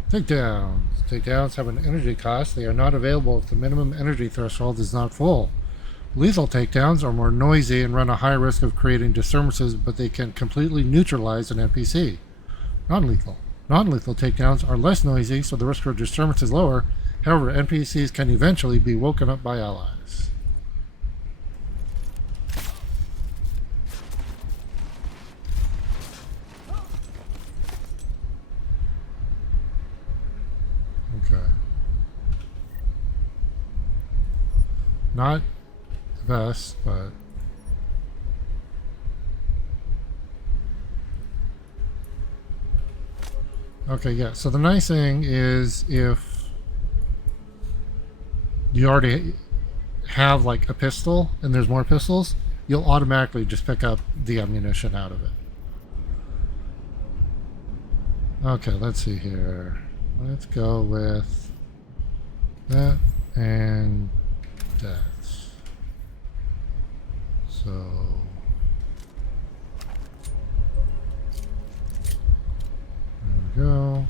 Takedowns. Takedowns have an energy cost. They are not available if the minimum energy threshold is not full. Lethal takedowns are more noisy and run a high risk of creating disturbances, but they can completely neutralize an NPC. Non-lethal. Non-lethal takedowns are less noisy, so the risk of disturbance is lower. However, NPCs can eventually be woken up by allies. Okay. Not the best, but... Okay, yeah, so the nice thing is if you already have like a pistol and there's more pistols, you'll automatically just pick up the ammunition out of it. Okay, let's see here. Let's go with that and that. So there we go.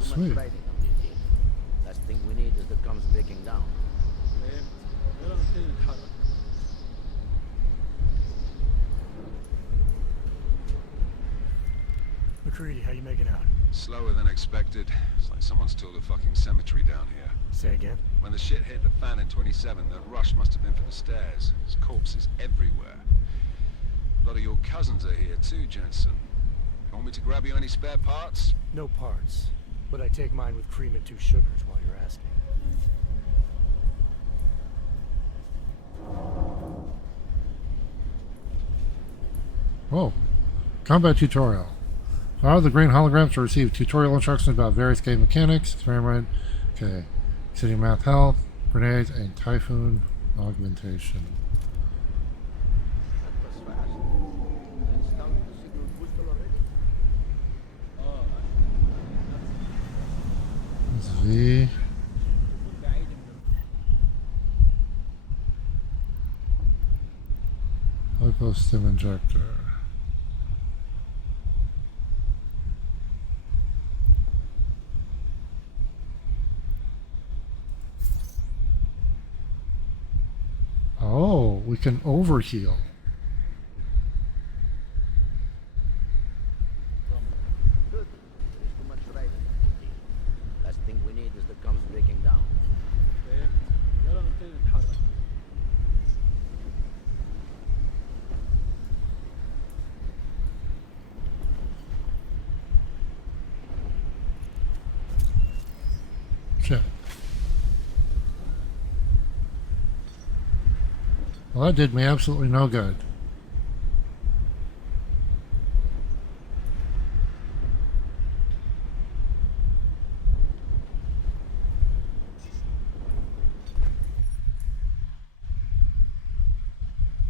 sweet. Last thing we need is the guns breaking down. McCready, how you making out? Slower than expected. It's like someone's tilled a fucking cemetery down here. Say again? When the shit hit the fan in 27, the rush must have been for the stairs. There's corpses everywhere. A lot of your cousins are here too, Jensen. You want me to grab you any spare parts? No parts. But I take mine with cream and 2 sugars while you're asking. Whoa. Combat tutorial. Follow the green holograms to receive tutorial instructions about various game mechanics. Experiment. Okay. City math health, grenades, and typhoon augmentation. This is V. Hypostim injector. Oh, we can overheal. Good. There's too much riding. Last thing we need is the guns breaking down. Shit. Well, that did me absolutely no good.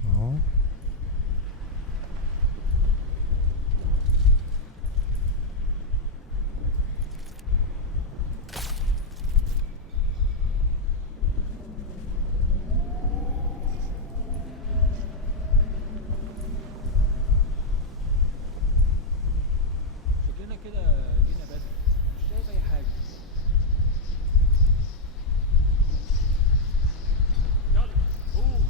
No. شكلنا كده جينا بدري مش شايف اي حاجه يلا قوم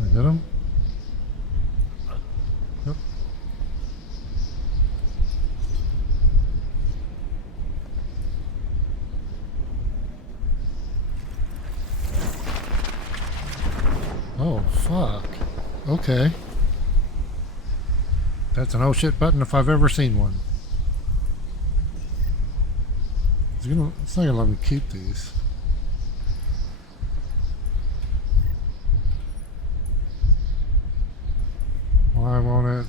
I get him? Yep. Oh, fuck. Okay. That's an oh shit button if I've ever seen one. It's not gonna let me keep these. Why won't it?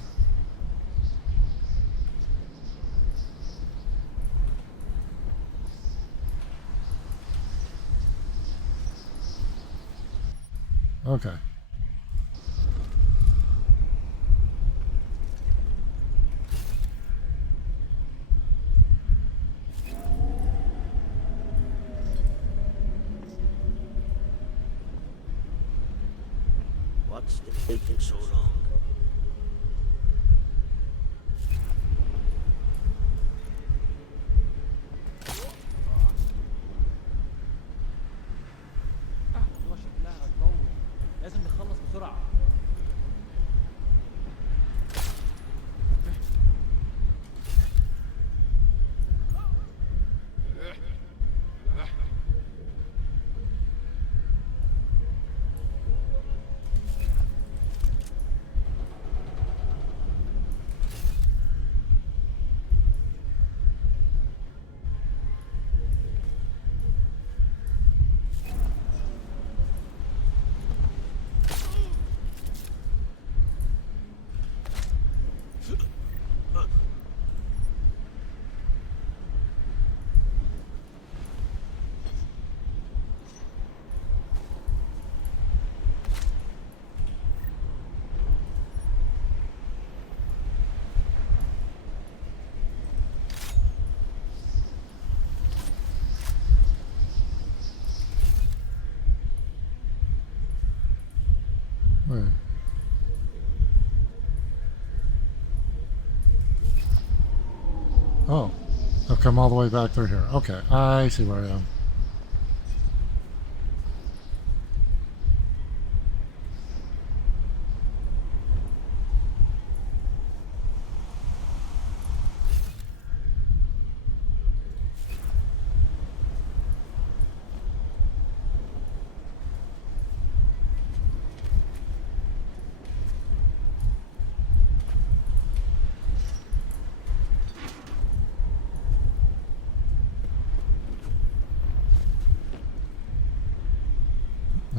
Okay. What's taking so long? والله شكلها هتطول لازم نخلص بسرعه come all the way back through here. Okay, I see where I am.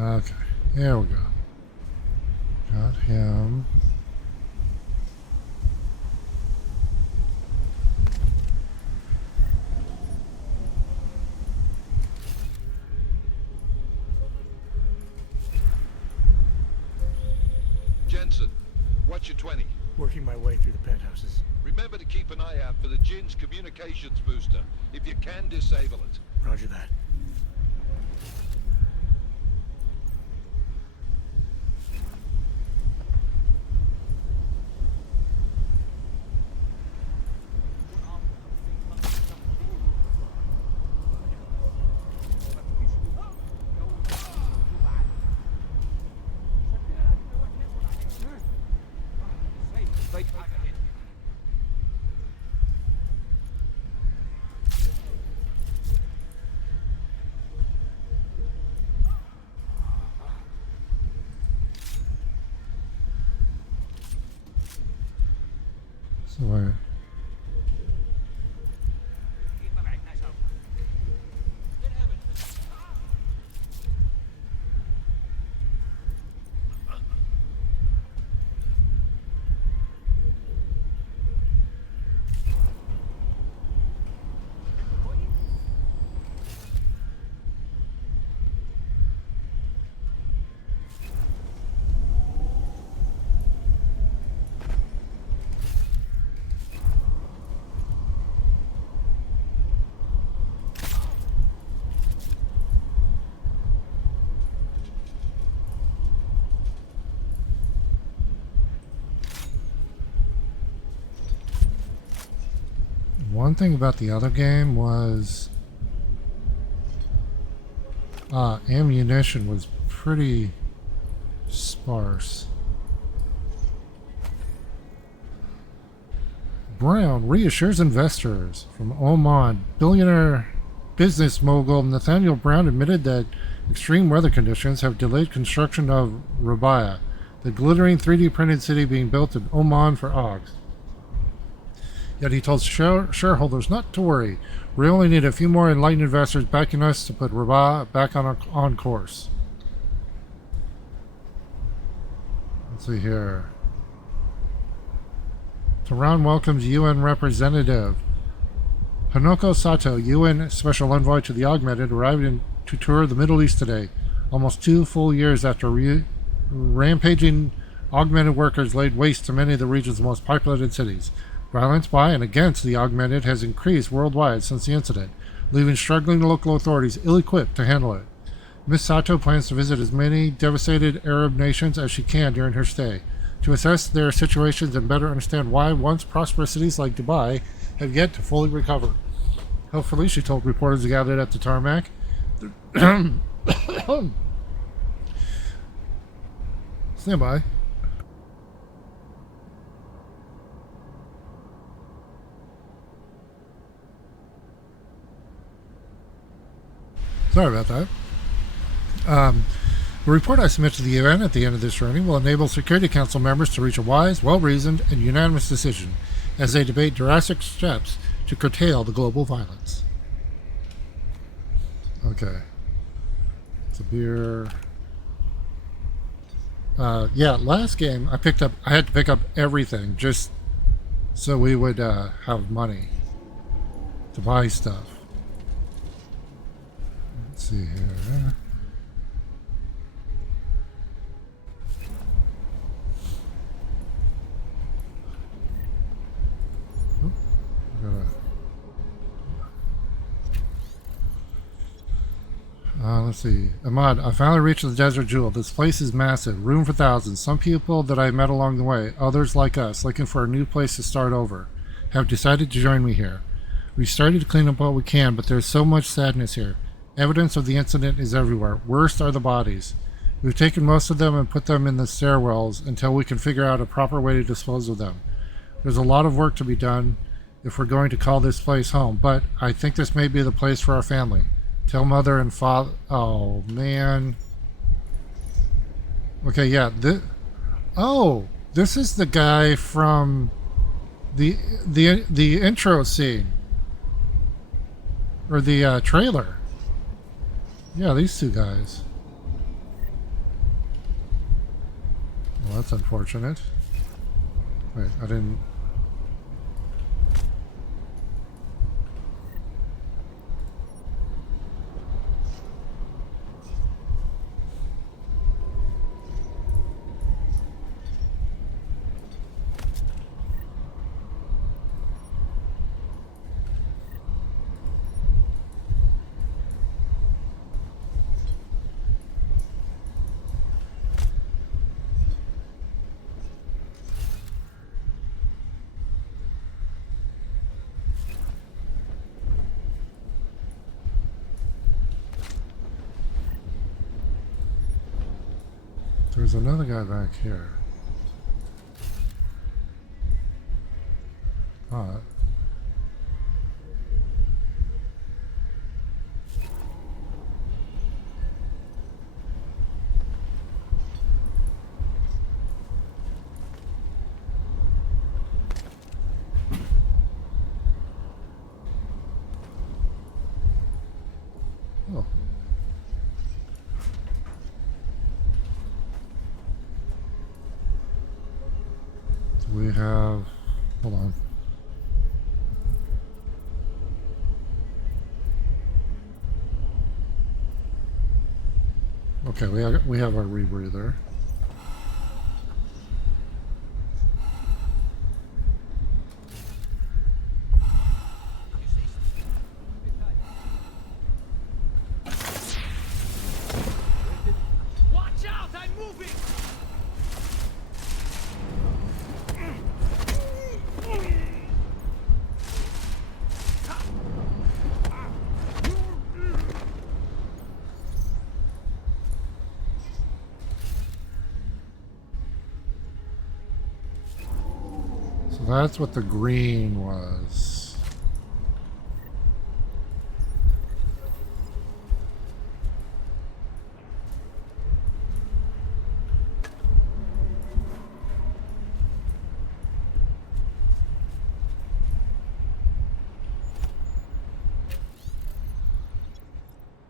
Okay, here we go. Got him. Jensen, what's your 20? Working my way through the penthouses. Remember to keep an eye out for the Jin's communications booster. If you can, disable it. Roger that. So where? One thing about the other game was ammunition was pretty sparse. Brown reassures investors. From Oman, billionaire business mogul Nathaniel Brown admitted that extreme weather conditions have delayed construction of Rabia, the glittering 3D printed city being built in Oman for Ogs. Yet he told shareholders not to worry. We only need a few more enlightened investors backing us to put Rabah back on course. Let's see here. Tehran welcomes UN representative. Hanoko Sato, UN Special Envoy to the Augmented, arrived to tour the Middle East today, almost 2 full years after rampaging Augmented workers laid waste to many of the region's most populated cities. Violence by and against the Augmented has increased worldwide since the incident, leaving struggling local authorities ill-equipped to handle it. Ms. Sato plans to visit as many devastated Arab nations as she can during her stay, to assess their situations and better understand why once prosperous cities like Dubai have yet to fully recover. Hopefully, she told reporters gathered at the tarmac. Stand by. Sorry about that. The report I submit to the UN at the end of this journey will enable Security Council members to reach a wise, well-reasoned, and unanimous decision as they debate drastic steps to curtail the global violence. Okay. It's a beer. Yeah, last game I had to pick up everything just so we would have money to buy stuff. Let's see here. Let's see. Ahmad, I finally reached the Desert Jewel. This place is massive. Room for thousands. Some people that I met along the way, others like us, looking for a new place to start over, have decided to join me here. We started to clean up what we can, but there's so much sadness here. Evidence of the incident is everywhere. Worst are the bodies. We've taken most of them and put them in the stairwells until we can figure out a proper way to dispose of them. There's a lot of work to be done if we're going to call this place home, but I think this may be the place for our family. Tell mother and father... Oh, man. Okay, yeah. Oh, this is the guy from the intro scene. Or the trailer. Yeah, these two guys. Well, that's unfortunate. Wait, I didn't... There's another guy back here. Oh. We have... Hold on. Okay, we have our rebreather. Watch out! I'm moving! So that's what the green was.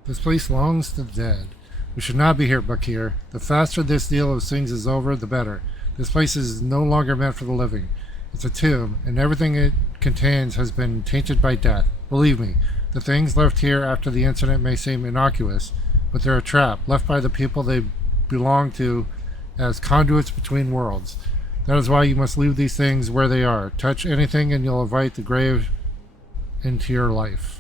This place belongs to the dead. We should not be here, Bakir. The faster this deal of things is over, the better. This place is no longer meant for the living. It's a tomb, and everything it contains has been tainted by death. Believe me, the things left here after the incident may seem innocuous, but they're a trap left by the people they belong to as conduits between worlds. That is why you must leave these things where they are. Touch anything and you'll invite the grave into your life.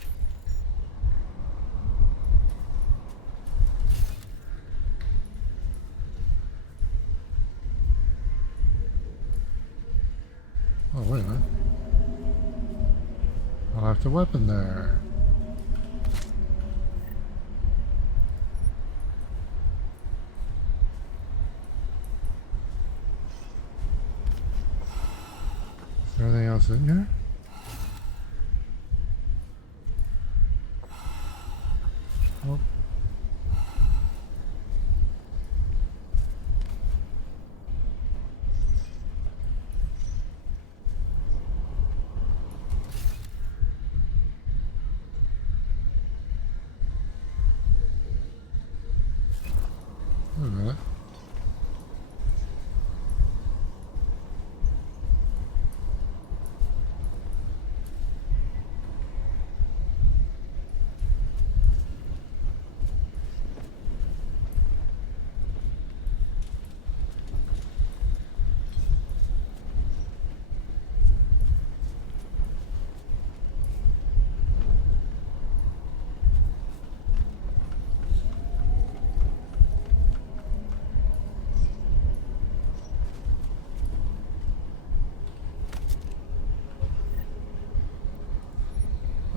Oh, wait a minute. I left a weapon there. Is there anything else in here? Oh. Wait a minute.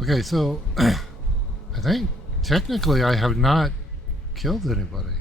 Okay, so I think technically I have not killed anybody.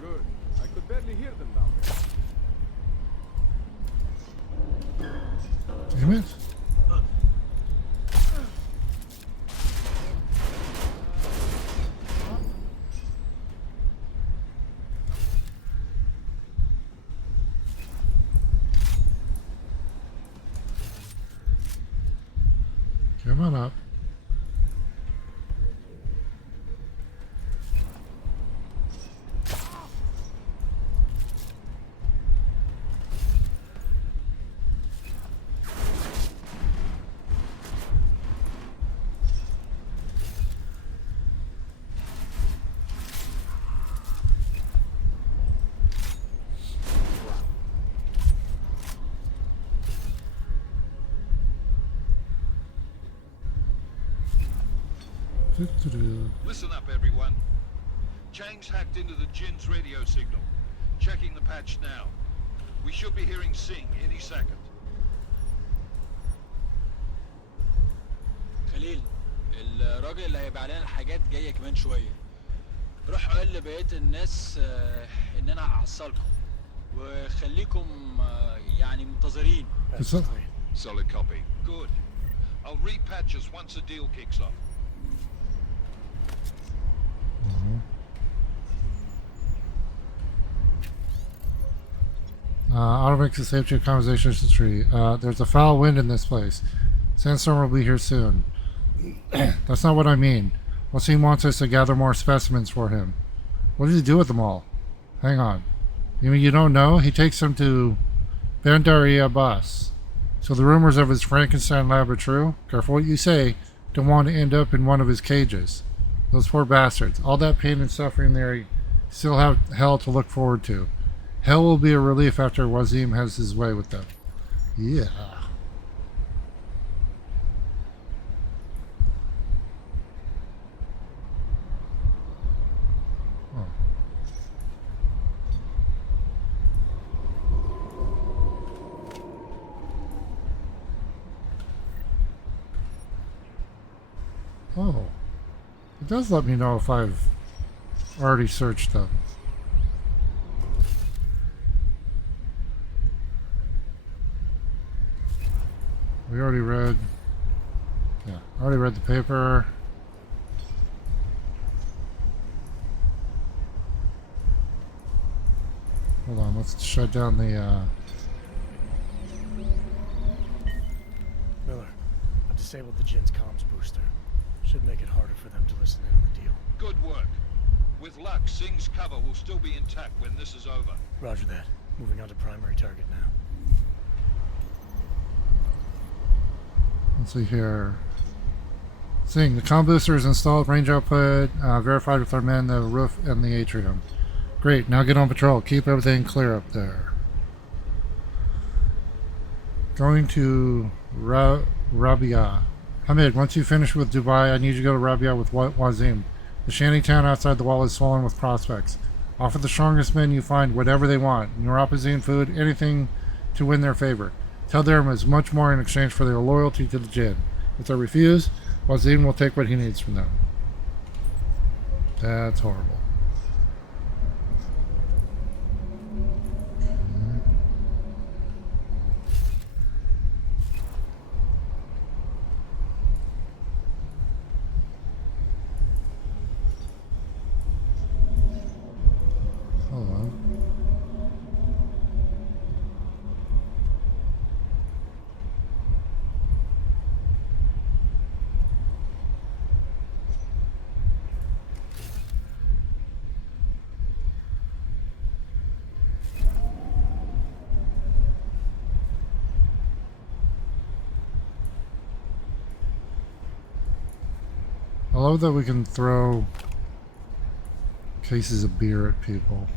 Good. I could barely hear them down there. Damn it. Come on up. Listen up, everyone. Chang's hacked into the Jinn's radio signal. Checking the patch now. We should be hearing Sing any second. خليل الراجل اللي هيبقى علينا الحاجات جايه كمان شويه. روح قول لبقيه الناس ان انا هحصلكم وخليكم يعني منتظرين. Solid copy. Good. I'll repatch us once the deal kicks off. Automix is safe to your conversation with the tree. There's a foul wind in this place. Sandstorm will be here soon. That's not what I mean. Wasim wants us to gather more specimens for him. What does he do with them all? Hang on. You mean you don't know? He takes them to Bandari Abbas. So the rumors of his Frankenstein lab are true? Careful what you say. Don't want to end up in one of his cages. Those poor bastards. All that pain and suffering there, still have hell to look forward to. Hell will be a relief after Wazim has his way with them. Yeah. Oh. It does let me know if I've already searched them. We already read. Yeah, already read the paper. Hold on, let's shut down the Miller, I've disabled the Jinn's comms booster. Should make it harder for them to listen in on the deal. Good work. With luck, Sing's cover will still be intact when this is over. Roger that. Moving on to primary target now. Let's see here. Sing, the comm booster is installed, range output, verified with our men, the roof, and the atrium. Great, now get on patrol. Keep everything clear up there. Going to Rabia. Hamid, once you finish with Dubai, I need you to go to Rabia with Wazim. The shanty town outside the wall is swollen with prospects. Offer the strongest men you find whatever they want. Neuropazine, food, anything to win their favor. Tell them as much more in exchange for their loyalty to the Jinn. If they refuse, Wazim will take what he needs from them. That's horrible. Hold on. love that we can throw cases of beer at people.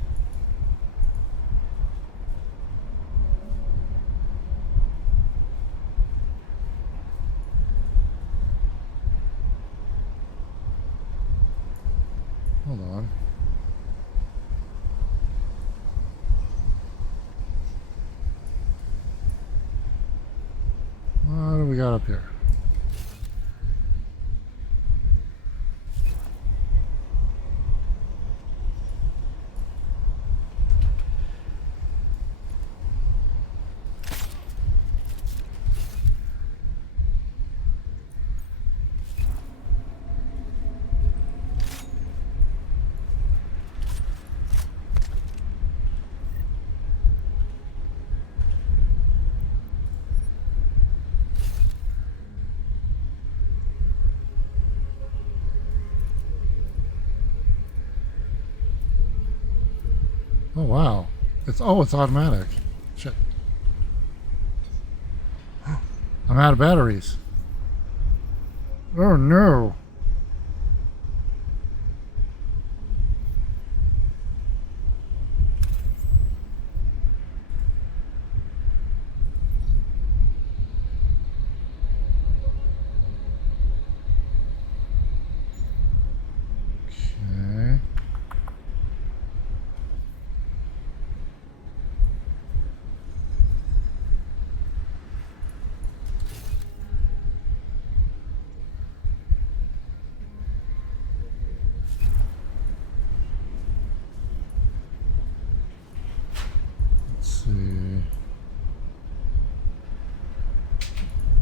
Hold on. What do we got up here? Oh wow. It's automatic. Shit. I'm out of batteries. Oh no. Okay. Let's see.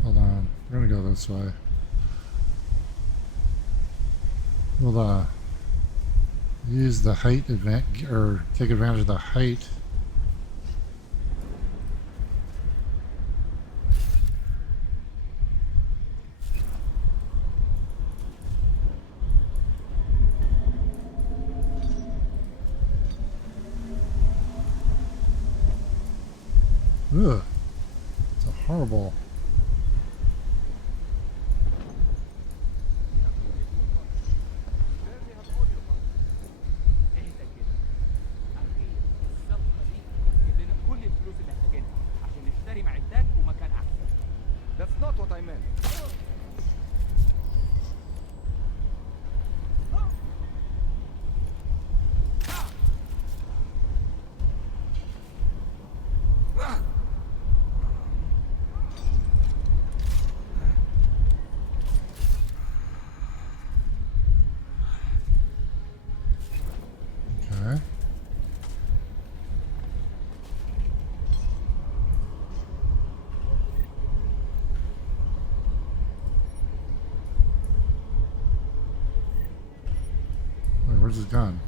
Hold on. We're gonna go this way. We'll use the height advantage, or take advantage of the height. Ugh. It's a horrible. That's not what I meant. Okay. Wait, where's his gun?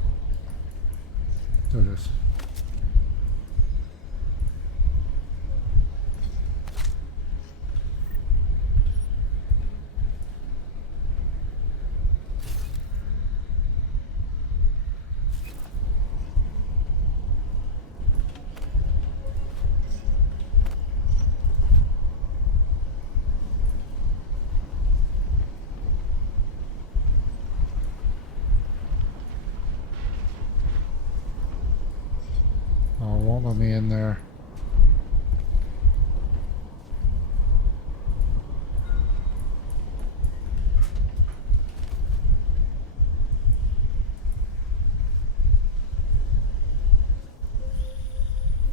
There it is. Oh, it won't let me in there.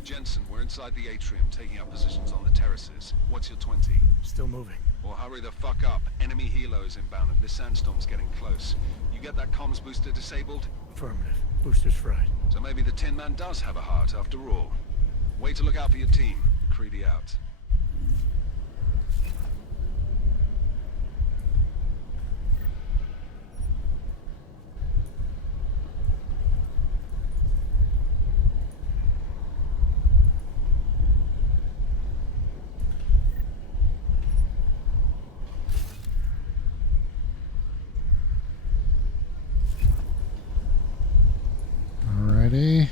Jensen, we're inside the atrium, taking up positions on the terraces. What's your 20? Still moving. Well, hurry the fuck up. Enemy helo is inbound and this sandstorm's getting close. You get that comms booster disabled? Affirmative. Booster's fried. So maybe the Tin Man does have a heart after all. Way to look out for your team. Creedy out. Alrighty.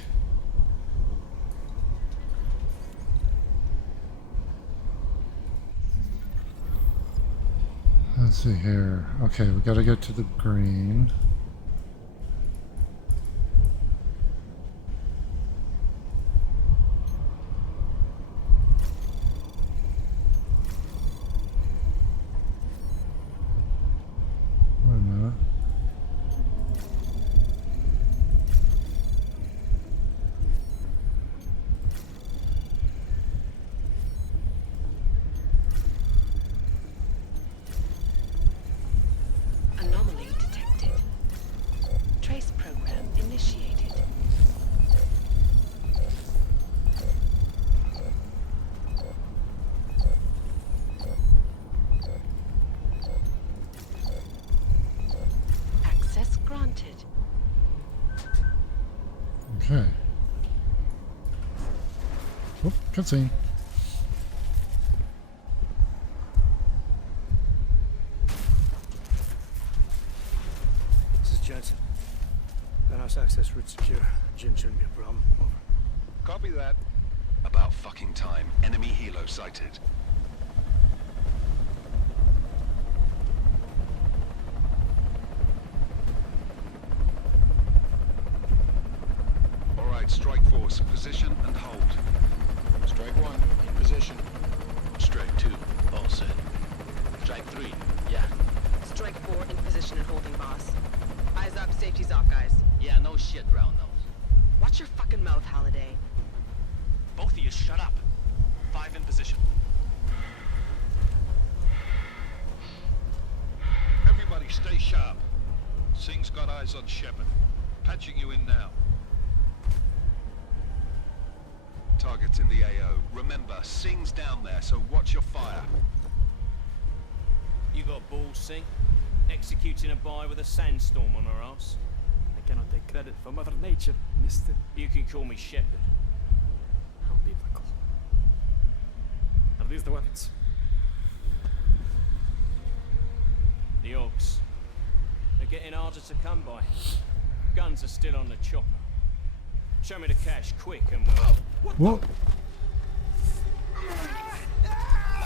Let's see here. Okay, we gotta get to the green. Wait a minute. Anomaly detected. Trace program initiated. Access granted. Okay. Oh, cutscene. This is Jensen. Penthouse access route secure. Jin shouldn't be a problem. Over. Copy that. About fucking time. Enemy helo sighted. Alright, strike force. Position and hold. Strike 1, in position. Strike 2, all set. Strike 3, yeah. Strike 4 in position and holding, boss. Eyes up, safety's off, guys. Yeah, no shit, brown nose. Watch your fucking mouth, Halliday. Both of you shut up. 5 in position. Everybody stay sharp. Singh's got eyes on Shepard. Patching you in now. Target's in the AO. Remember, Singh's down there, so watch your fire. You got balls, Singh? Executing a buy with a sandstorm on her ass? I cannot take credit for Mother Nature, mister. You can call me Shepard. How biblical. Are these the weapons? The Orcs. They're getting harder to come by. Guns are still on the chopper. Show me the cash quick and we'll... What?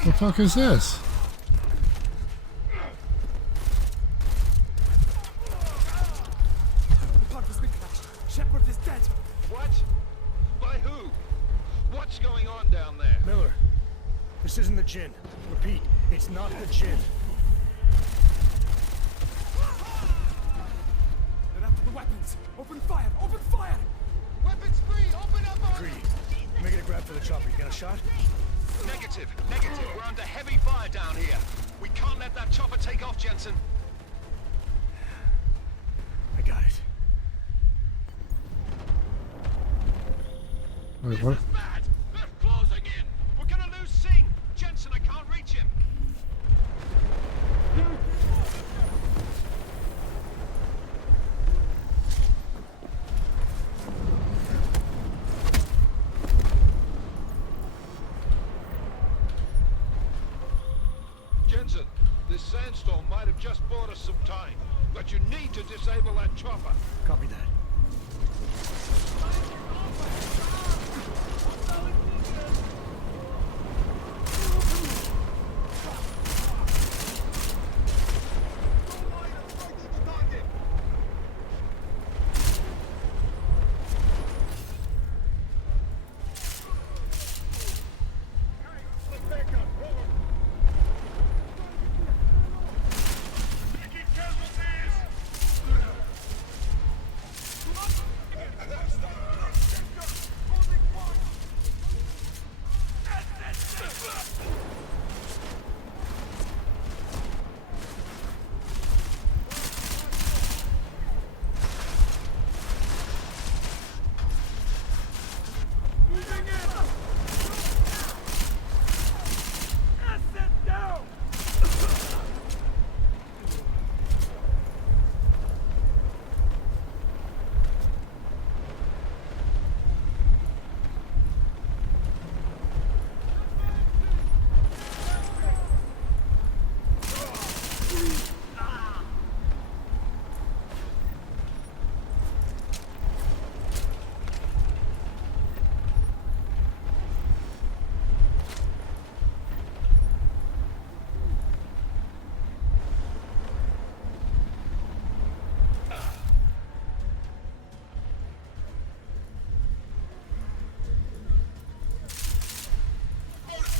The fuck is this? Part has been crashed. Shepard is dead. What? By who? What's going on down there? Miller, this isn't the Jinn. Repeat, it's not the Jinn. They're after the weapons. Open fire! Open fire! Weapons free! Open up on Greedy. Make it a grab for the chopper. You got a shot? Negative. Negative. We're under heavy fire down here. We can't let that chopper take off, Jensen. I got it. Wait, what? Mad! They're closing in! We're gonna lose Singh! Jensen, I can't reach him! Jensen, this sandstorm might have just bought us some time, but you need to disable that chopper. Copy that.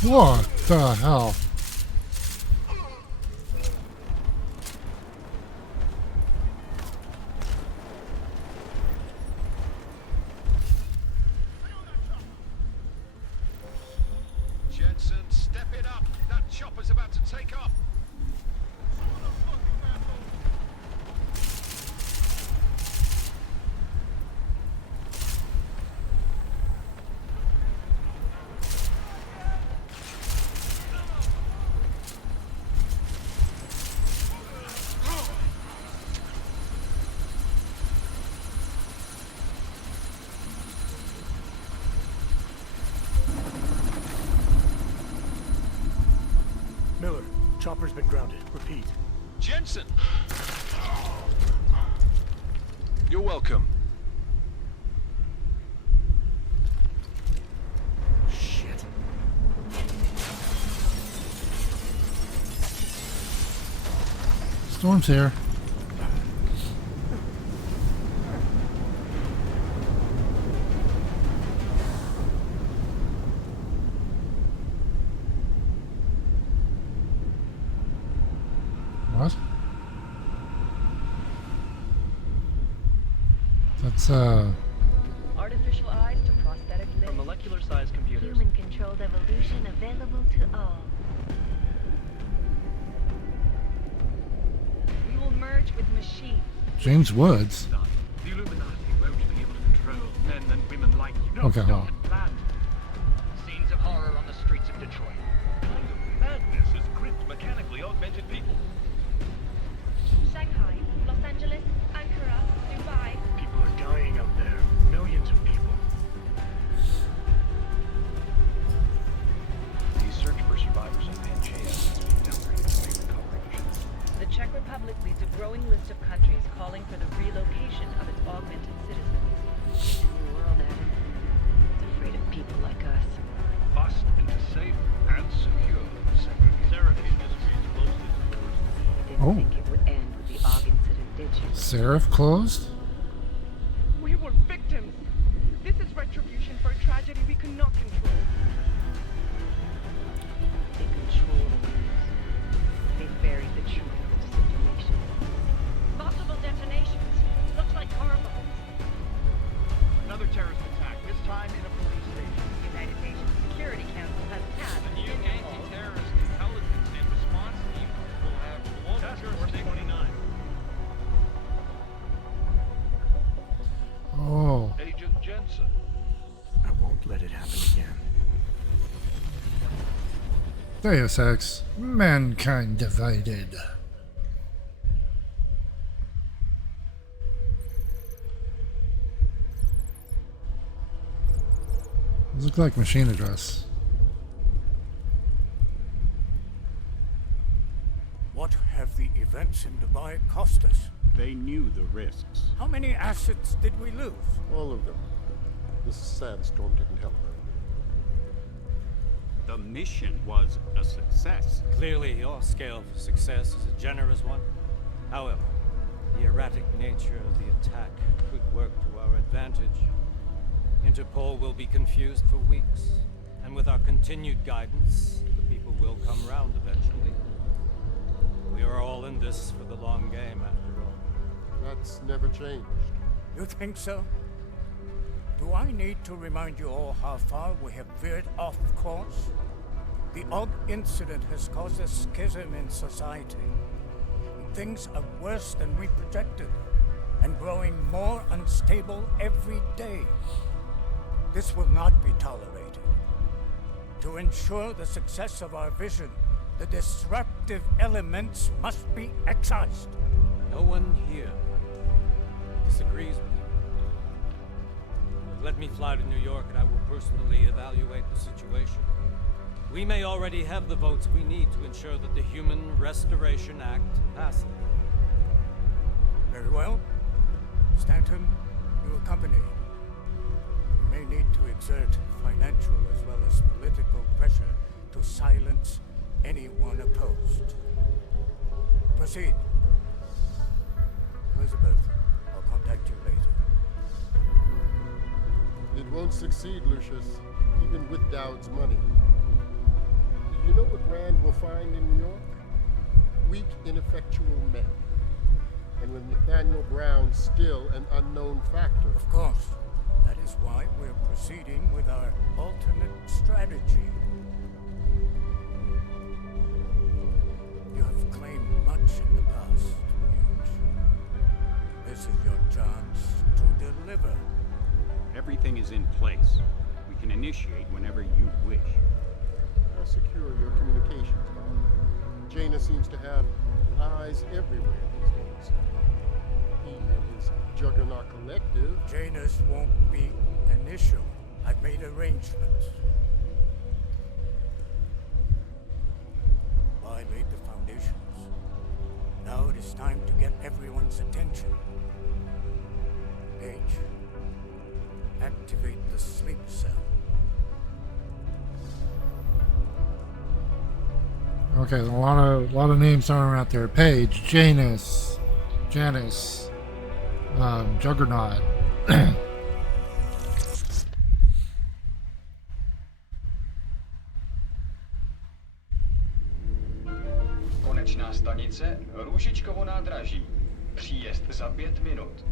What the hell? Jensen, step it up. That chopper's about to take off. Miller, chopper's been grounded. Repeat. Jensen! You're welcome. Shit. Storm's here. What? That's Artificial eyes to prosthetic limbs. From molecular-sized computers. Human-controlled evolution available to all. We will merge with machines. James Woods. The Illuminati won't be able to control men and women like you. Okay, hold on. Plan. Scenes of horror on the streets of Detroit. What kind of madness has gripped mechanically augmented people? Shanghai, Los Angeles, Ankara, Dubai. People are dying out there. Millions of people. The search for survivors in Panchaea has been downgraded to a recovery mission. The Czech Republic leads a growing list of countries calling for the relocation of its augmented citizens. It's a new world, Adam. It's afraid of people like us. Bust into safe and secure segregation. Seraph Industries closed its doors. Didn't think it would end with the AUG incident, did you? Seraph closed? We were victims. This is retribution for a tragedy we cannot control. They control the news. They buried the truth of the situation. Possible detonations. Looks like car bombs. Another terrorist attack, this time in a police station. The United Nations Security Council has passed The new Interpol. anti-terrorist intelligence and response team will have global jurisdiction. 29. Oh. Agent Jensen. I won't let it happen again. Deus Ex. Mankind divided. Those look like machine address. What have the events in Dubai cost us? They knew the risks. How many assets did we lose? All of them. This sandstorm didn't help. The mission was a success. Clearly, your scale for success is a generous one. However, the erratic nature of the attack could work to our advantage. Interpol will be confused for weeks, and with our continued guidance, the people will come round eventually. We are all in this for the long game, after all. That's never changed. You think so? Do I need to remind you all how far we have veered off course? The AUG incident has caused a schism in society. Things are worse than we projected, and growing more unstable every day. This will not be tolerated. To ensure the success of our vision, the disruptive elements must be excised. No one here disagrees with you. But let me fly to New York and I will personally evaluate the situation. We may already have the votes we need to ensure that the Human Restoration Act passes. Very well. Stanton, you accompany. We may need to exert financial as well as political pressure to silence anyone opposed. Proceed. Elizabeth, I'll contact you later. It won't succeed, Lucius, even with Dowd's money. You know what Rand will find in New York? Weak, ineffectual men. And with Nathaniel Brown still an unknown factor. Of course. That is why we're proceeding with our alternate strategy. You have claimed much in the past, Huge. This is your chance to deliver. Everything is in place. We can initiate whenever you wish. How secure are your communications, Bob? Jaina seems to have eyes everywhere these days. He and his Juggernaut Collective. Janus won't be an issue. I've made arrangements. I laid the foundations. Now it is time to get everyone's attention. Page, activate the sleep cell. Okay, a lot of names thrown out there. Paige, Janice, Juggernaut. Konečná stanice Růžičkovo nádraží. Příjezd za 5 minut.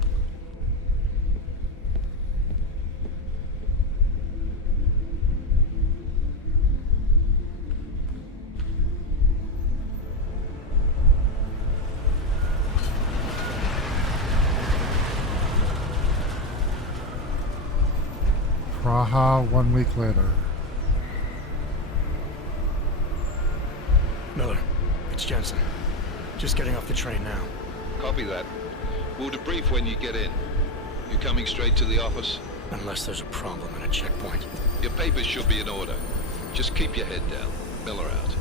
Praha 1 week later. Miller, it's Jensen. Just getting off the train now. Copy that. We'll debrief when you get in. You coming straight to the office? Unless there's a problem at a checkpoint. Your papers should be in order. Just keep your head down. Miller out.